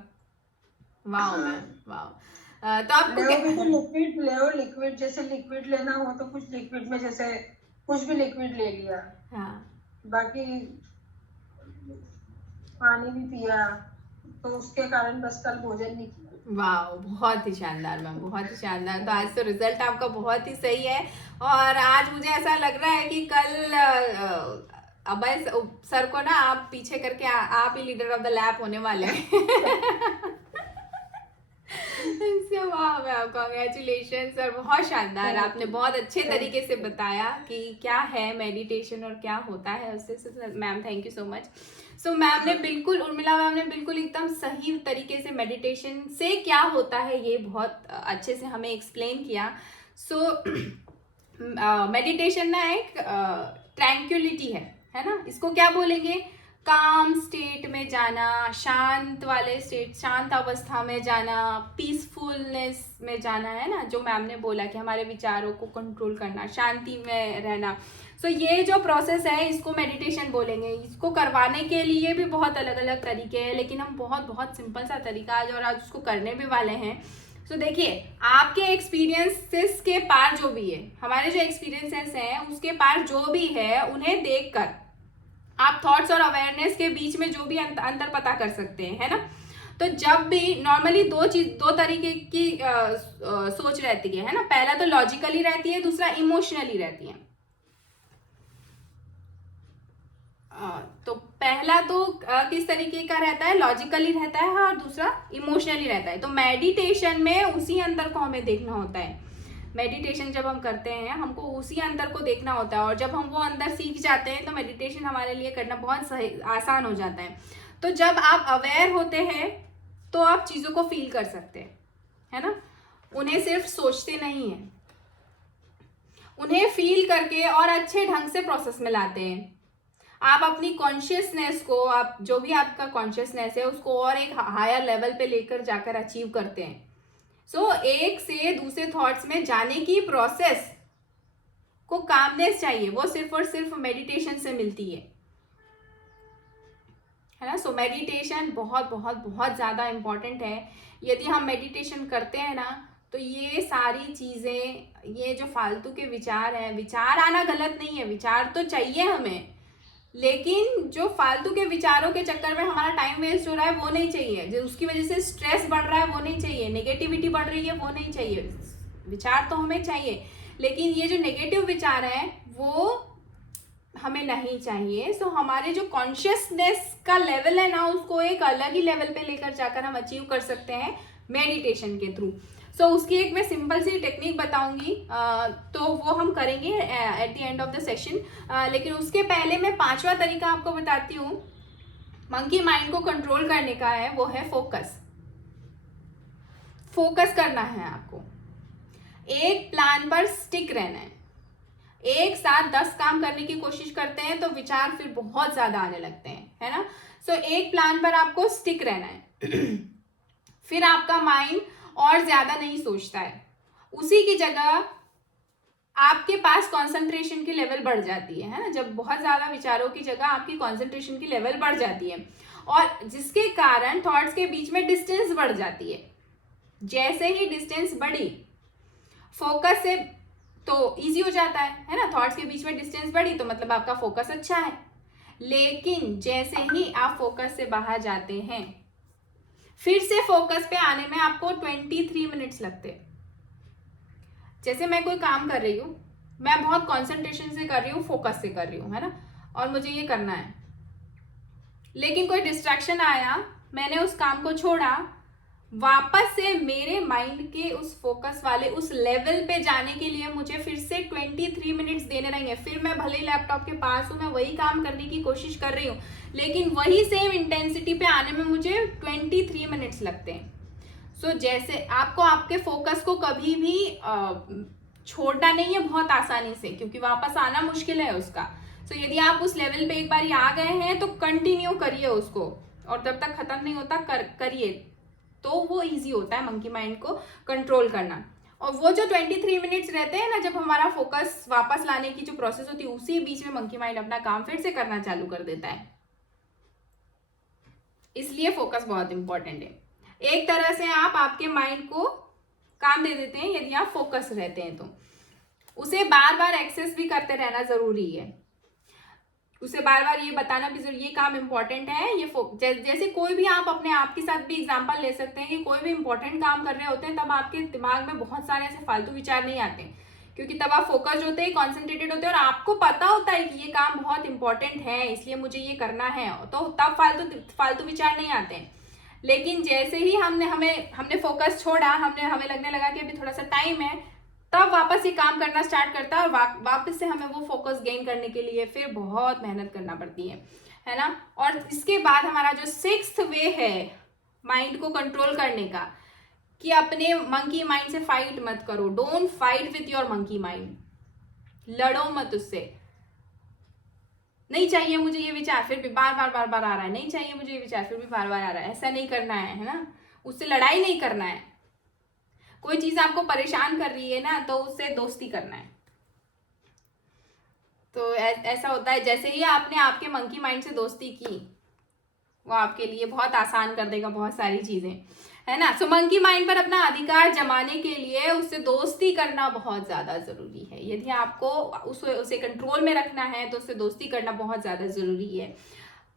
वाह मैम, वाह। तो आपको लिक्विड जैसे लिक्विड लेना हो तो कुछ लिक्विड में, जैसे कुछ भी लिक्विड ले लिया। हाँ, बाकी पानी भी पिया, तो उसके कारण बस कल भोजन नहीं किया। वाह, बहुत ही शानदार मैम, बहुत ही शानदार। तो आज तो रिजल्ट आपका बहुत ही सही है और आज मुझे ऐसा लग रहा है कि कल अभय सर को ना आप पीछे करके आप ही लीडर ऑफ द लैब होने वाले हैं। वाह मैम, कॉन्ग्रेचुलेशन सर, बहुत शानदार। आपने बहुत अच्छे तरीके से बताया कि क्या है मेडिटेशन और क्या होता है उससे। Ma'am thank you so much. So ma'am ने बिल्कुल, उर्मिला मैम ने बिल्कुल एकदम सही तरीके से मेडिटेशन से क्या होता है ये बहुत अच्छे से हमें एक्सप्लेन किया। सो मेडिटेशन ना एक ट्रैंक्विलिटी है ना, इसको क्या बोलेंगे? काम स्टेट में जाना, शांत वाले स्टेट, शांत अवस्था में जाना, पीसफुलनेस में जाना, है ना, जो मैम ने बोला कि हमारे विचारों को कंट्रोल करना, शांति में रहना। सो ये जो प्रोसेस है इसको मेडिटेशन बोलेंगे। इसको करवाने के लिए भी बहुत अलग अलग तरीके हैं, लेकिन हम बहुत सिंपल सा तरीका आज उसको करने भी वाले हैं। सो देखिए, आपके एक्सपीरियंसेस के पार जो भी है, हमारे जो एक्सपीरियंसेस हैं उसके पार जो भी है, उन्हें देखकर आप थॉट्स और अवेयरनेस के बीच में जो भी अंतर पता कर सकते हैं, है ना। तो जब भी नॉर्मली दो तरीके की सोच रहती है ना। पहला तो लॉजिकली रहती है, दूसरा इमोशनली रहती है। तो पहला तो किस तरीके का रहता है? लॉजिकली रहता है और दूसरा इमोशनली रहता है। तो मेडिटेशन में उसी अंतर को हमें देखना होता है। मेडिटेशन जब हम करते हैं हमको उसी अंदर को देखना होता है, और जब हम वो अंदर सीख जाते हैं तो मेडिटेशन हमारे लिए करना बहुत आसान हो जाता है। तो जब आप अवेयर होते हैं तो आप चीज़ों को फील कर सकते हैं, है ना, उन्हें सिर्फ सोचते नहीं हैं, उन्हें फील करके और अच्छे ढंग से प्रोसेस में लाते हैं। आप अपनी कॉन्शियसनेस को, आप जो भी आपका कॉन्शियसनेस है उसको और एक हायर लेवल पे लेकर जाकर अचीव करते हैं। सो एक से दूसरे थॉट्स में जाने की प्रोसेस को कामनेस चाहिए, वो सिर्फ और सिर्फ मेडिटेशन से मिलती है ना। सो मेडिटेशन बहुत बहुत बहुत ज़्यादा इम्पॉर्टेंट है। यदि हम मेडिटेशन करते हैं ना तो ये सारी चीज़ें, ये जो फालतू के विचार हैं, विचार आना गलत नहीं है, विचार तो चाहिए हमें, लेकिन जो फालतू के विचारों के चक्कर में हमारा टाइम वेस्ट हो रहा है वो नहीं चाहिए, जो उसकी वजह से स्ट्रेस बढ़ रहा है वो नहीं चाहिए, नेगेटिविटी बढ़ रही है वो नहीं चाहिए। विचार तो हमें चाहिए, लेकिन ये जो नेगेटिव विचार हैं वो हमें नहीं चाहिए। सो हमारे जो कॉन्शियसनेस का लेवल है ना उसको एक अलग ही लेवल पे लेकर जाकर हम अचीव कर सकते हैं मेडिटेशन के थ्रू। सो उसकी एक मैं सिंपल सी टेक्निक बताऊंगी, तो वो हम करेंगे at the end of the session. लेकिन उसके पहले मैं 5वां तरीका आपको बताती हूँ मंकी माइंड को कंट्रोल करने का है, वो है फोकस। फोकस करना है आपको, एक प्लान पर स्टिक रहना है। एक साथ 10 काम करने की कोशिश करते हैं तो विचार फिर बहुत ज्यादा आने लगते हैं, है ना। सो एक प्लान पर आपको स्टिक रहना है फिर आपका माइंड और ज्यादा नहीं सोचता है, उसी की जगह आपके पास कंसंट्रेशन की लेवल बढ़ जाती है ना। जब बहुत ज्यादा विचारों की जगह आपकी कंसंट्रेशन की लेवल बढ़ जाती है, और जिसके कारण थॉट्स के बीच में डिस्टेंस बढ़ जाती है। जैसे ही डिस्टेंस बढ़ी फोकस से तो इजी हो जाता है ना। थॉट्स के बीच में डिस्टेंस बढ़ी तो मतलब आपका फोकस अच्छा है। लेकिन जैसे ही आप फोकस से बाहर जाते हैं फिर से फोकस पे आने में आपको 23 मिनट्स लगते हैं। जैसे मैं कोई काम कर रही हूँ, मैं बहुत कंसंट्रेशन से कर रही हूँ, फोकस से कर रही हूँ, है ना, और मुझे ये करना है, लेकिन कोई डिस्ट्रैक्शन आया, मैंने उस काम को छोड़ा, वापस से मेरे माइंड के उस फोकस वाले उस लेवल पे जाने के लिए मुझे फिर से 23 मिनट्स देने रहेंगे। फिर मैं भले ही लैपटॉप के पास हूँ, मैं वही काम करने की कोशिश कर रही हूँ, लेकिन वही सेम इंटेंसिटी पे आने में मुझे 23 मिनट्स लगते हैं। सो जैसे आपको आपके फोकस को कभी भी छोड़ना नहीं है बहुत आसानी से, क्योंकि वापस आना मुश्किल है उसका। सो यदि आप उस लेवल पे एक बार आ गए हैं तो कंटिन्यू करिए उसको, और जब तक खत्म नहीं होता करिए, तो वो इजी होता है मंकी माइंड को कंट्रोल करना। और वो जो 23 मिनट्स रहते हैं ना, जब हमारा फोकस वापस लाने की जो प्रोसेस होती है, उसी बीच में मंकी माइंड अपना काम फिर से करना चालू कर देता है। इसलिए फोकस बहुत इंपॉर्टेंट है। एक तरह से आप आपके माइंड को काम दे देते हैं यदि आप फोकस रहते हैं तो। उसे बार बार एक्सेस भी करते रहना जरूरी है, उसे बार बार ये बताना भी जरूरी, ये काम इंपॉर्टेंट है, ये जैसे कोई भी आप अपने आप के साथ भी एग्जांपल ले सकते हैं कि कोई भी इंपॉर्टेंट काम कर रहे होते हैं तब आपके दिमाग में बहुत सारे ऐसे फालतू विचार नहीं आते, क्योंकि तब आप फोकस्ड होते हैं, कॉन्सेंट्रेटेड होते हैं, और आपको पता होता है कि ये काम बहुत इंपॉर्टेंट है इसलिए मुझे ये करना है, तो तब फालतू विचार नहीं आते हैं। लेकिन जैसे ही हमने फोकस छोड़ा, हमें लगने लगा कि अभी थोड़ा सा टाइम है, तब वापस ये काम करना स्टार्ट करता है, और वापस से हमें वो फोकस गेन करने के लिए फिर बहुत मेहनत करना पड़ती है ना। और इसके बाद हमारा जो 6th वे है माइंड को कंट्रोल करने का, कि अपने मंकी माइंड से फाइट मत करो। Don't fight with your monkey mind, लड़ो मत उससे। नहीं चाहिए मुझे ये विचार, फिर भी बार बार आ रहा है, नहीं चाहिए मुझे ये विचार, फिर भी बार बार आ रहा है, ऐसा नहीं करना है ना। उससे लड़ाई नहीं करना है। कोई चीज आपको परेशान कर रही है ना, तो उससे दोस्ती करना है। तो ऐसा होता है, जैसे ही आपने आपके मंकी माइंड से दोस्ती की, वो आपके लिए बहुत आसान कर देगा बहुत सारी चीजें, है ना। सो मंकी माइंड पर अपना अधिकार जमाने के लिए उससे दोस्ती करना बहुत ज्यादा जरूरी है। यदि आपको उसे कंट्रोल में रखना है तो उससे दोस्ती करना बहुत ज्यादा जरूरी है।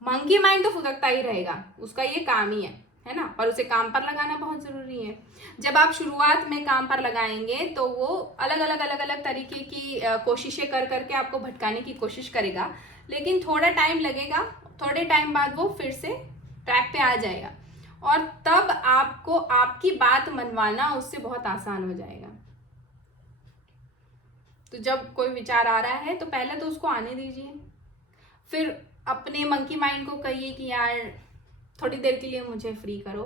मंकी माइंड तो फुदकता ही रहेगा, उसका ये काम ही है ना, और उसे काम पर लगाना बहुत जरूरी है। जब आप शुरुआत में काम पर लगाएंगे तो वो अलग अलग तरीके की कोशिशें कर करके आपको भटकाने की कोशिश करेगा, लेकिन थोड़ा टाइम लगेगा, थोड़े टाइम बाद वो फिर से ट्रैक पे आ जाएगा, और तब आपको आपकी बात मनवाना उससे बहुत आसान हो जाएगा। तो जब कोई विचार आ रहा है तो पहले तो उसको आने दीजिए, फिर अपने मंकी माइंड को कहिए कि यार थोड़ी देर के लिए मुझे फ्री करो,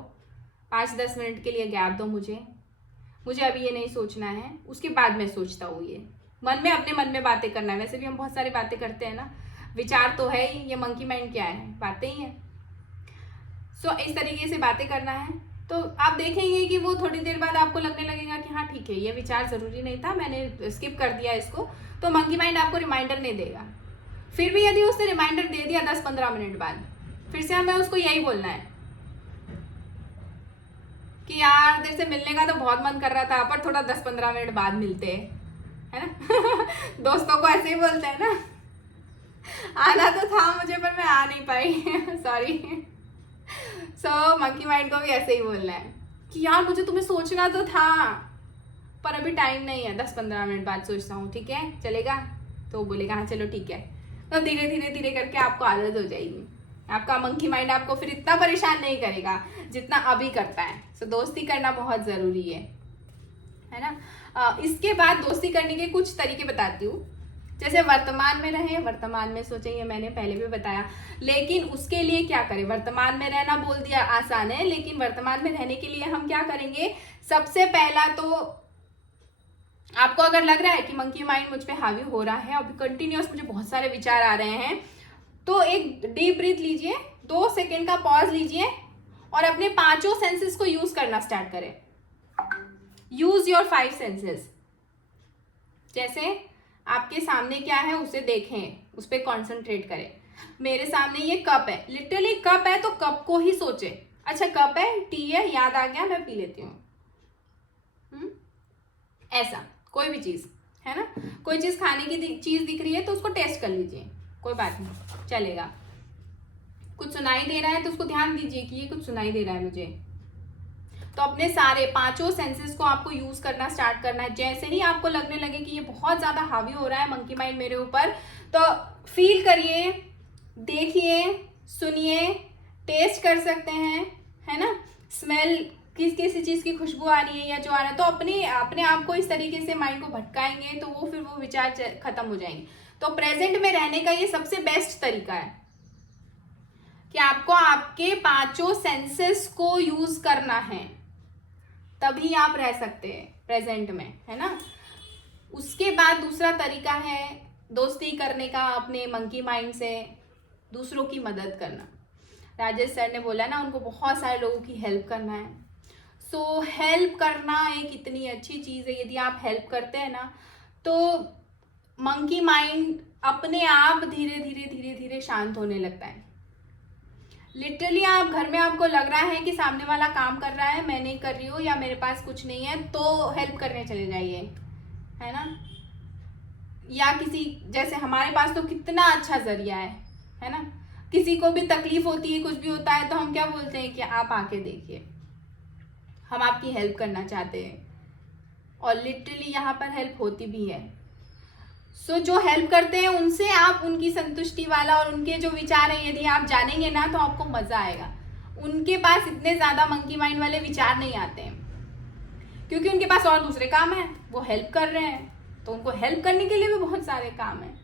5-10 मिनट के लिए गैप दो मुझे अभी ये नहीं सोचना है, उसके बाद मैं सोचता हूँ। ये मन में अपने मन में बातें करना है। वैसे भी हम बहुत सारी बातें करते हैं ना, विचार तो है ही, ये मंकी माइंड क्या है, बातें ही हैं। सो इस तरीके से बातें करना है, तो आप देखेंगे कि वो थोड़ी देर बाद आपको लगने लगेगा कि हाँ ठीक है, ये विचार ज़रूरी नहीं था, मैंने स्किप कर दिया इसको। तो मंकी माइंड आपको रिमाइंडर नहीं देगा। फिर भी यदि उसने रिमाइंडर दे दिया 10-15 मिनट बाद, फिर से हमें उसको यही बोलना है कि यार तेरे से मिलने का तो बहुत मन कर रहा था, पर थोड़ा 10-15 मिनट बाद मिलते हैं, है ना। दोस्तों को ऐसे ही बोलते हैं ना, आना तो था मुझे पर मैं आ नहीं पाई, सॉरी। सो मंकी माइंड को भी ऐसे ही बोलना है कि यार मुझे तुम्हें सोचना तो था, पर अभी टाइम नहीं है, 10-15 मिनट बाद सोचता हूँ, ठीक है चलेगा? तो बोलेगा हाँ चलो ठीक है। तो धीरे धीरे धीरे करके आपको आदत हो जाएगी, आपका मंकी माइंड आपको फिर इतना परेशान नहीं करेगा जितना अभी करता है। सो दोस्ती करना बहुत ज़रूरी है ना। इसके बाद दोस्ती करने के कुछ तरीके बताती हूँ। जैसे वर्तमान में रहें, वर्तमान में सोचें, ये मैंने पहले भी बताया, लेकिन उसके लिए क्या करें? वर्तमान में रहना बोल दिया आसान है, लेकिन वर्तमान में रहने के लिए हम क्या करेंगे? सबसे पहला तो आपको अगर लग रहा है कि मंकी माइंड मुझ पे हावी हो रहा है, अभी कंटिन्यूअस मुझे बहुत सारे विचार आ रहे हैं, तो एक डीप ब्रीथ लीजिए, 2 सेकेंड का पॉज लीजिए और अपने 5 सेंसेस को यूज करना स्टार्ट करें। Use your 5 senses. जैसे आपके सामने क्या है उसे देखें, उस पर कॉन्सेंट्रेट करें। मेरे सामने ये कप है, लिटरली कप है तो कप को ही सोचे, अच्छा कप है, टी है, याद आ गया मैं पी लेती हूँ। ऐसा कोई भी चीज है ना, कोई चीज खाने की चीज दिख रही है तो उसको टेस्ट कर लीजिए, कोई बात नहीं चलेगा। कुछ सुनाई दे रहा है तो उसको ध्यान दीजिए कि ये कुछ सुनाई दे रहा है मुझे। तो अपने सारे 5 सेंसेस को आपको यूज करना स्टार्ट करना है। जैसे ही आपको लगने लगे कि ये बहुत ज्यादा हावी हो रहा है मंकी माइंड मेरे ऊपर, तो फील करिए, देखिए, सुनिए, टेस्ट कर सकते हैं, है ना, स्मेल किसी चीज की खुशबू आ रही है या जो आ रहा है, तो अपने आप को इस तरीके से माइंड को भटकाएंगे तो फिर वो विचार खत्म हो जाएंगे। तो प्रेजेंट में रहने का ये सबसे बेस्ट तरीका है कि आपको आपके 5 सेंसेस को यूज करना है, तभी आप रह सकते हैं प्रेजेंट में, है ना। उसके बाद दूसरा तरीका है दोस्ती करने का अपने मंकी माइंड से, दूसरों की मदद करना। राजेश सर ने बोला ना, उनको बहुत सारे लोगों की हेल्प करना है। सो हेल्प करना एक इतनी अच्छी चीज़ है, यदि आप हेल्प करते हैं ना तो मंकी माइंड अपने आप धीरे धीरे धीरे धीरे शांत होने लगता है। लिटरली आप घर में आपको लग रहा है कि सामने वाला काम कर रहा है, मैं नहीं कर रही हूँ या मेरे पास कुछ नहीं है, तो हेल्प करने चले जाइए, है ना। या किसी, जैसे हमारे पास तो कितना अच्छा जरिया है ना, किसी को भी तकलीफ होती है, कुछ भी होता है तो हम क्या बोलते हैं कि आप आके देखिए, हम आपकी हेल्प करना चाहते हैं, और लिटरली यहाँ पर हेल्प होती भी है। सो जो हेल्प करते हैं उनसे आप उनकी संतुष्टि वाला और उनके जो विचार हैं यदि आप जानेंगे ना तो आपको मजा आएगा। उनके पास इतने ज्यादा मंकी माइंड वाले विचार नहीं आते हैं, क्योंकि उनके पास और दूसरे काम हैं, वो हेल्प कर रहे हैं, तो उनको हेल्प करने के लिए भी बहुत सारे काम हैं।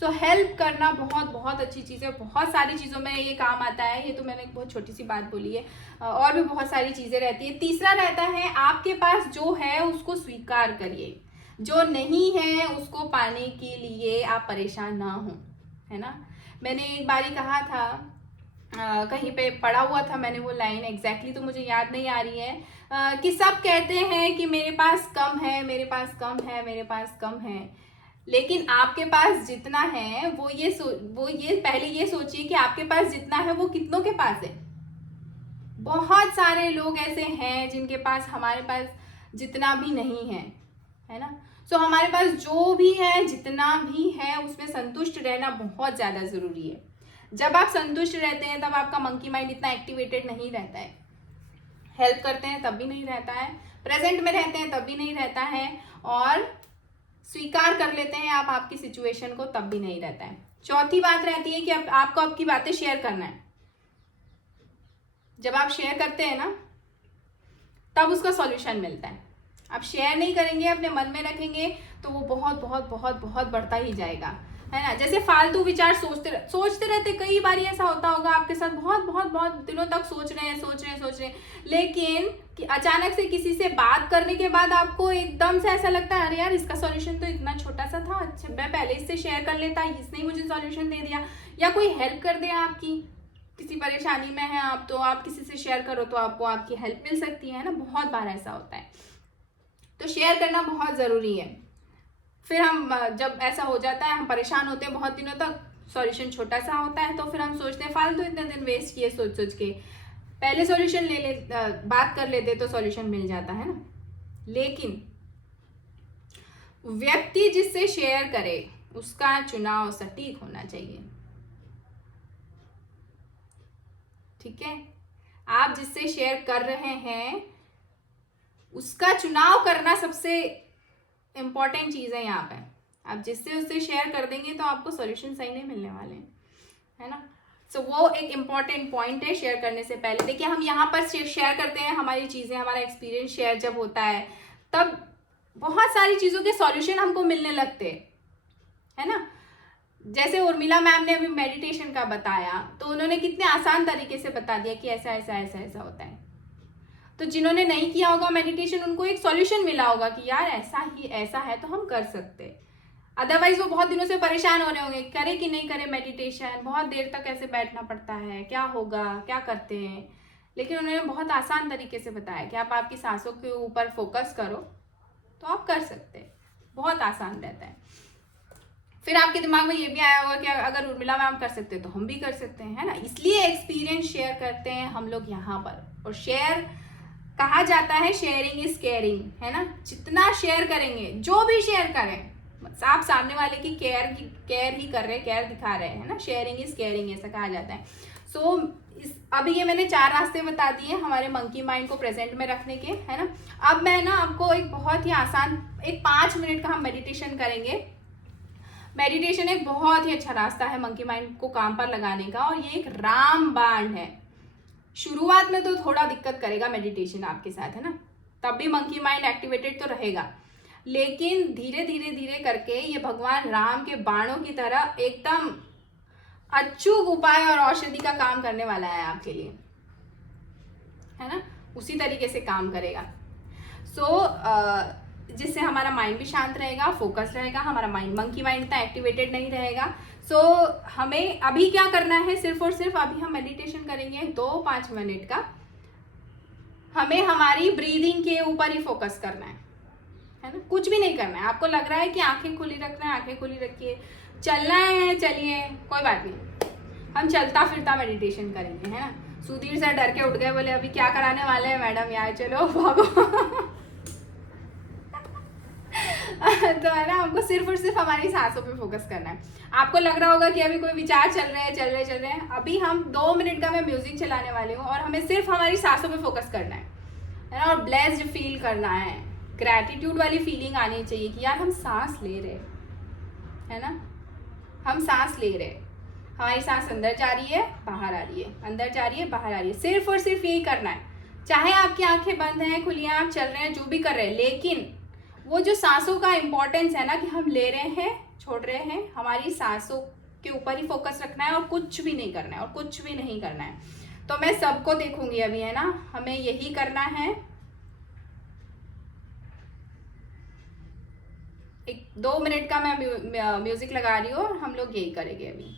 सो हेल्प करना बहुत बहुत अच्छी चीज़ है, बहुत सारी चीज़ों में ये काम आता है। ये तो मैंने एक बहुत छोटी सी बात बोली है, और भी बहुत सारी चीज़ें रहती है। तीसरा रहता है आपके पास जो है उसको स्वीकार करिए, जो नहीं है उसको पाने के लिए आप परेशान ना हो, है ना। मैंने एक बारी कहा था, कहीं पे पढ़ा हुआ था मैंने वो लाइन, एग्जैक्टली तो मुझे याद नहीं आ रही है, कि सब कहते हैं कि मेरे पास कम है, मेरे पास कम है, मेरे पास कम है, लेकिन आपके पास जितना है वो ये पहले ये सोचिए कि आपके पास जितना है वो कितनों के पास है। बहुत सारे लोग ऐसे हैं जिनके पास हमारे पास जितना भी नहीं है ना। सो हमारे पास जो भी है, जितना भी है, उसमें संतुष्ट रहना बहुत ज़्यादा ज़रूरी है। जब आप संतुष्ट रहते हैं तब आपका मंकी माइंड इतना एक्टिवेटेड नहीं रहता है। हेल्प करते हैं तब भी नहीं रहता है, प्रेजेंट में रहते हैं तब भी नहीं रहता है, और स्वीकार कर लेते हैं आप आपकी सिचुएशन को तब भी नहीं रहता है। चौथी बात रहती है कि आपको आपकी बातें शेयर करना है। जब आप शेयर करते हैं ना तब उसका सॉल्यूशन मिलता है। आप शेयर नहीं करेंगे, अपने मन में रखेंगे, तो वो बहुत बहुत बहुत बहुत बढ़ता ही जाएगा, है ना। जैसे फालतू विचार सोचते रहते, कई बार ऐसा होता होगा आपके साथ, बहुत बहुत बहुत दिनों तक सोच रहे हैं, लेकिन कि अचानक से किसी से बात करने के बाद आपको एकदम से ऐसा लगता है अरे यार इसका सॉल्यूशन तो इतना छोटा सा था, अच्छा मैं पहले इससे शेयर कर लेता, इसने मुझे सॉल्यूशन दे दिया। या कोई हेल्प कर दे, आपकी किसी परेशानी में है आप, तो आप किसी से शेयर करो तो आपको आपकी हेल्प मिल सकती है ना, बहुत बार ऐसा होता है। तो शेयर करना बहुत ज़रूरी है। फिर हम जब ऐसा हो जाता है, हम परेशान होते हैं बहुत दिनों तक, सॉल्यूशन छोटा सा होता है, तो फिर हम सोचते हैं फालतू इतने दिन वेस्ट किए सोच के, पहले सॉल्यूशन बात कर लेते तो सॉल्यूशन मिल जाता है ना। लेकिन व्यक्ति जिससे शेयर करे उसका चुनाव सटीक होना चाहिए, ठीक है। आप जिससे शेयर कर रहे हैं उसका चुनाव करना सबसे इम्पॉर्टेंट चीज़ है यहाँ पे। आप जिससे उससे शेयर कर देंगे तो आपको सॉल्यूशन सही नहीं मिलने वाले हैं, है ना। सो वो एक इम्पॉर्टेंट पॉइंट है शेयर करने से पहले। देखिए हम यहाँ पर शेयर करते हैं हमारी चीज़ें, हमारा एक्सपीरियंस शेयर जब होता है तब बहुत सारी चीज़ों के सॉल्यूशन हमको मिलने लगते हैं, है ना। जैसे उर्मिला मैम ने अभी मेडिटेशन का बताया, तो उन्होंने कितने आसान तरीके से बता दिया कि ऐसा ऐसा ऐसा ऐसा होता है। तो जिन्होंने नहीं किया होगा मेडिटेशन, उनको एक सॉल्यूशन मिला होगा कि यार ऐसा ही ऐसा है तो हम कर सकते हैं। अदरवाइज वो बहुत दिनों से परेशान हो रहे होंगे, करे कि नहीं करे मेडिटेशन, बहुत देर तक ऐसे बैठना पड़ता है, क्या होगा, क्या करते हैं। लेकिन उन्होंने बहुत आसान तरीके से बताया कि आप आपकी सांसों के ऊपर फोकस करो तो आप कर सकते हैं, बहुत आसान रहता है। फिर आपके दिमाग में ये भी आया होगा कि अगर उर्मिला मैम कर सकते हैं तो हम भी कर सकते हैं, है ना। इसलिए एक्सपीरियंस शेयर करते हैं हम लोग यहाँ पर। और शेयर कहा जाता है शेयरिंग इज केयरिंग, है ना। जितना शेयर करेंगे, जो भी शेयर करें, आप सामने वाले की केयर ही कर रहे हैं, केयर दिखा रहे हैं, है ना। शेयरिंग इज केयरिंग ऐसा कहा जाता है। सो अभी ये मैंने 4 रास्ते बता दिए हमारे मंकी माइंड को प्रेजेंट में रखने के, है ना। अब मैं ना आपको एक बहुत ही आसान, एक 5 मिनट का हम मेडिटेशन करेंगे। मेडिटेशन एक बहुत ही अच्छा रास्ता है मंकी माइंड को काम पर लगाने का, और ये एक रामबाण है। शुरुआत में तो थोड़ा दिक्कत करेगा मेडिटेशन आपके साथ, है ना, तब भी मंकी माइंड एक्टिवेटेड तो रहेगा, लेकिन धीरे धीरे धीरे करके ये भगवान राम के बाणों की तरह एकदम अचूक उपाय और औषधि का काम करने वाला है आपके लिए, है ना। उसी तरीके से काम करेगा। जिससे हमारा माइंड भी शांत रहेगा, फोकस रहेगा, हमारा माइंड मंकी माइंड इतना एक्टिवेटेड नहीं रहेगा। हमें अभी क्या करना है, सिर्फ और सिर्फ अभी हम मेडिटेशन करेंगे 2-5 मिनट का। हमें हमारी ब्रीदिंग के ऊपर ही फोकस करना है ना, कुछ भी नहीं करना है। आपको लग रहा है कि आंखें खुली रखना है, आंखें खुली रखिए। चलना है चलिए, कोई बात नहीं, हम चलता फिरता मेडिटेशन करेंगे, है ना। सुधीर सर डर के उठ गए, बोले अभी क्या कराने वाले हैं मैडम यार, चलो भागो। तो है ना, हमको सिर्फ और सिर्फ हमारी सांसों पे फोकस करना है। आपको लग रहा होगा कि अभी कोई विचार चल रहे हैं। अभी हम 2 मिनट का मैं म्यूजिक चलाने वाली हूँ और हमें सिर्फ हमारी सांसों पे फोकस करना है ना, और ब्लेस्ड फील करना है। ग्रैटिट्यूड वाली फीलिंग आनी चाहिए कि यार हम सांस ले रहे, है ना, हम सांस ले रहे, हमारी सांस अंदर जा रही है, बाहर आ रही है, अंदर जा रही है, बाहर आ रही है। सिर्फ और सिर्फ यही करना है। चाहे आपकी आंखें बंद हैं, खुली हैं, आप चल रहे हैं, जो भी कर रहे हैं, लेकिन वो जो सांसों का इम्पोर्टेंस है ना, कि हम ले रहे हैं, छोड़ रहे हैं, हमारी सांसों के ऊपर ही फोकस रखना है और कुछ भी नहीं करना है, और कुछ भी नहीं करना है। तो मैं सबको देखूंगी अभी, है ना, हमें यही करना है। 2 मिनट का मैं म्यूजिक लगा रही हूँ और हम लोग यही करेंगे अभी।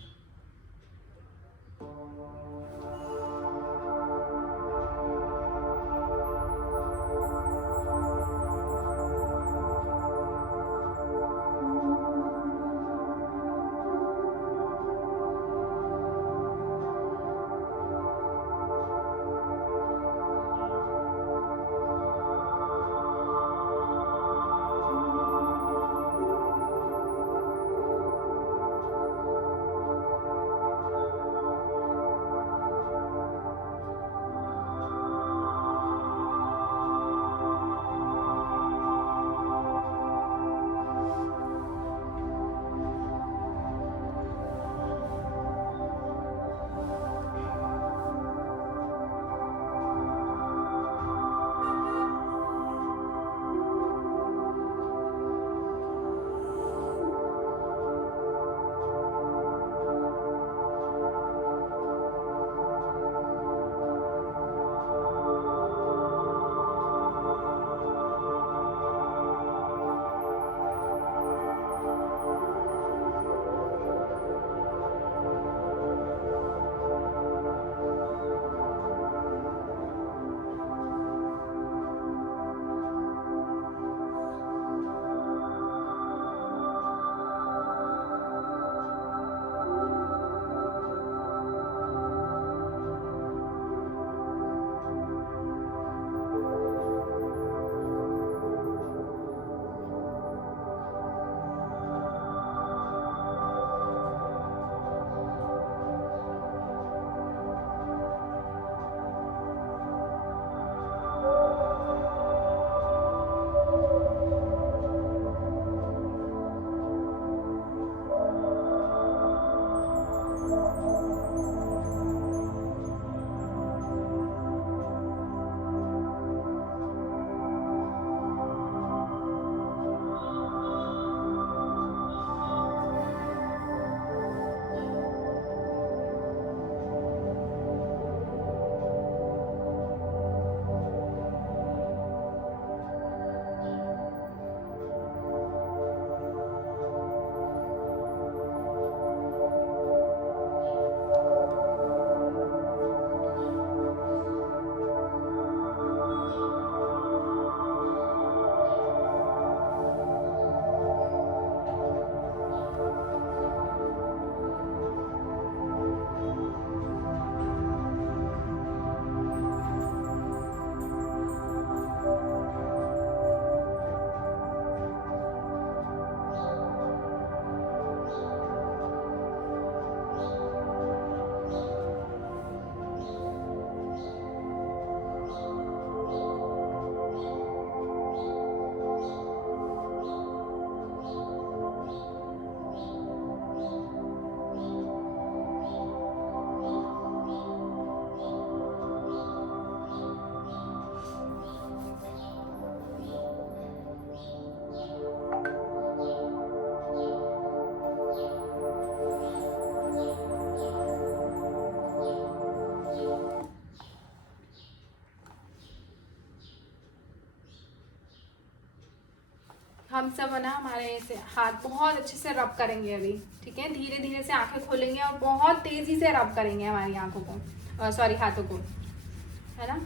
हम सब है ना हमारे ऐसे हाथ बहुत अच्छे से रब करेंगे अभी, ठीक है। धीरे धीरे से आंखें खोलेंगे और बहुत तेजी से रब करेंगे हमारी आंखों को, सॉरी हाथों को, है ना।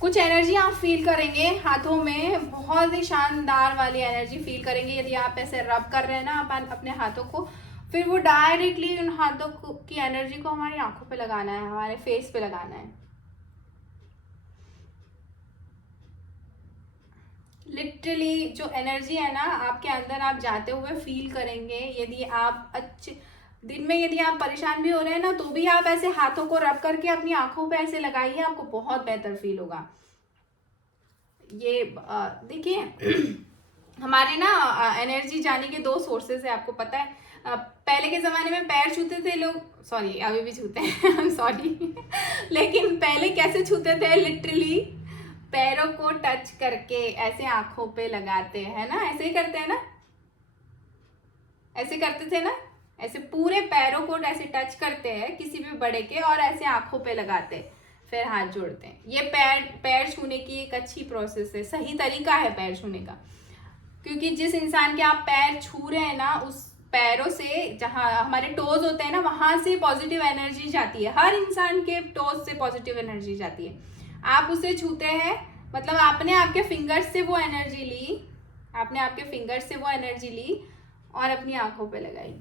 कुछ एनर्जी आप फील करेंगे हाथों में, बहुत ही शानदार वाली एनर्जी फील करेंगे यदि आप ऐसे रब कर रहे हैं ना अपने हाथों को। फिर वो डायरेक्टली उन हाथों की एनर्जी को हमारी आंखों पे लगाना है, हमारे फेस पे लगाना है। लिटरली जो एनर्जी है ना आपके अंदर, आप जाते हुए फील करेंगे। यदि आप अच्छे दिन में यदि आप परेशान भी हो रहे हैं ना, तो भी आप ऐसे हाथों को रब करके अपनी आंखों पे ऐसे लगाइए, आपको बहुत बेहतर फील होगा। ये देखिए हमारे ना एनर्जी जाने के 2 सोर्सेज है, आपको पता है। पहले के ज़माने में पैर छूते थे लोग, सॉरी अभी भी छूते हैं सॉरी लेकिन पहले कैसे छूते थे, लिटरली पैरों को टच करके ऐसे आंखों पे लगाते हैं ना, ऐसे ही करते हैं ना, ऐसे करते थे ना, ऐसे पूरे पैरों को ऐसे टच करते हैं किसी भी बड़े के और ऐसे आंखों पे लगाते हैं, फिर हाथ जोड़ते हैं। ये पैर छूने की एक अच्छी प्रोसेस है, सही तरीका है पैर छूने का। क्योंकि जिस इंसान के आप पैर छू रहे हैं ना, उस पैरों से जहाँ हमारे टोज होते हैं ना, वहां से पॉजिटिव एनर्जी जाती है। हर इंसान के टोज से पॉजिटिव एनर्जी जाती है। आप उसे छूते हैं मतलब आपने आपके फिंगर्स से वो एनर्जी ली, आपने आपके फिंगर्स से वो एनर्जी ली और अपनी आंखों पे लगाई।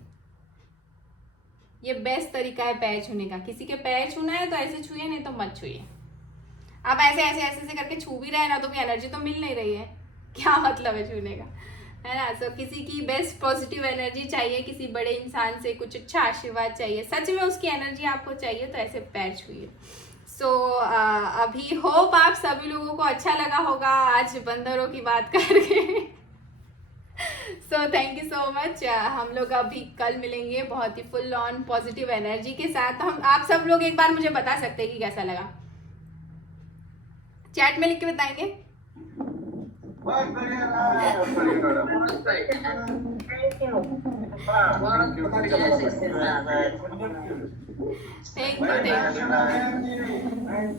ये बेस्ट तरीका है पैर छूने का। किसी के पैर छूना है तो ऐसे छूइए, नहीं तो मत छूइए। आप ऐसे ऐसे ऐसे ऐसे करके छू भी रहे हैं ना, तो भी एनर्जी तो मिल नहीं रही है, क्या मतलब है छूने का, है ना। सो किसी की बेस्ट पॉजिटिव एनर्जी चाहिए, किसी बड़े इंसान से कुछ अच्छा आशीर्वाद चाहिए, सच में उसकी एनर्जी आपको चाहिए, तो ऐसे पैर छूइए। सो अभी होप आप सभी लोगों को अच्छा लगा होगा आज बंदरों की बात करके। So thank you so much. हम लोग अभी कल मिलेंगे बहुत ही फुल ऑन पॉजिटिव एनर्जी के साथ। हम आप सब लोग एक बार मुझे बता सकते हैं कि कैसा लगा, चैट में लिख के बताएंगे।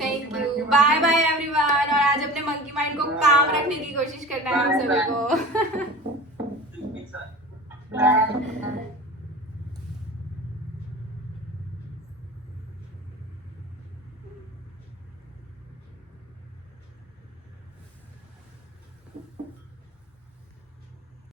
Thank you, bye bye everyone. और आज अपने मंकी माइंड को काम रखने की कोशिश करना है हम सभी को।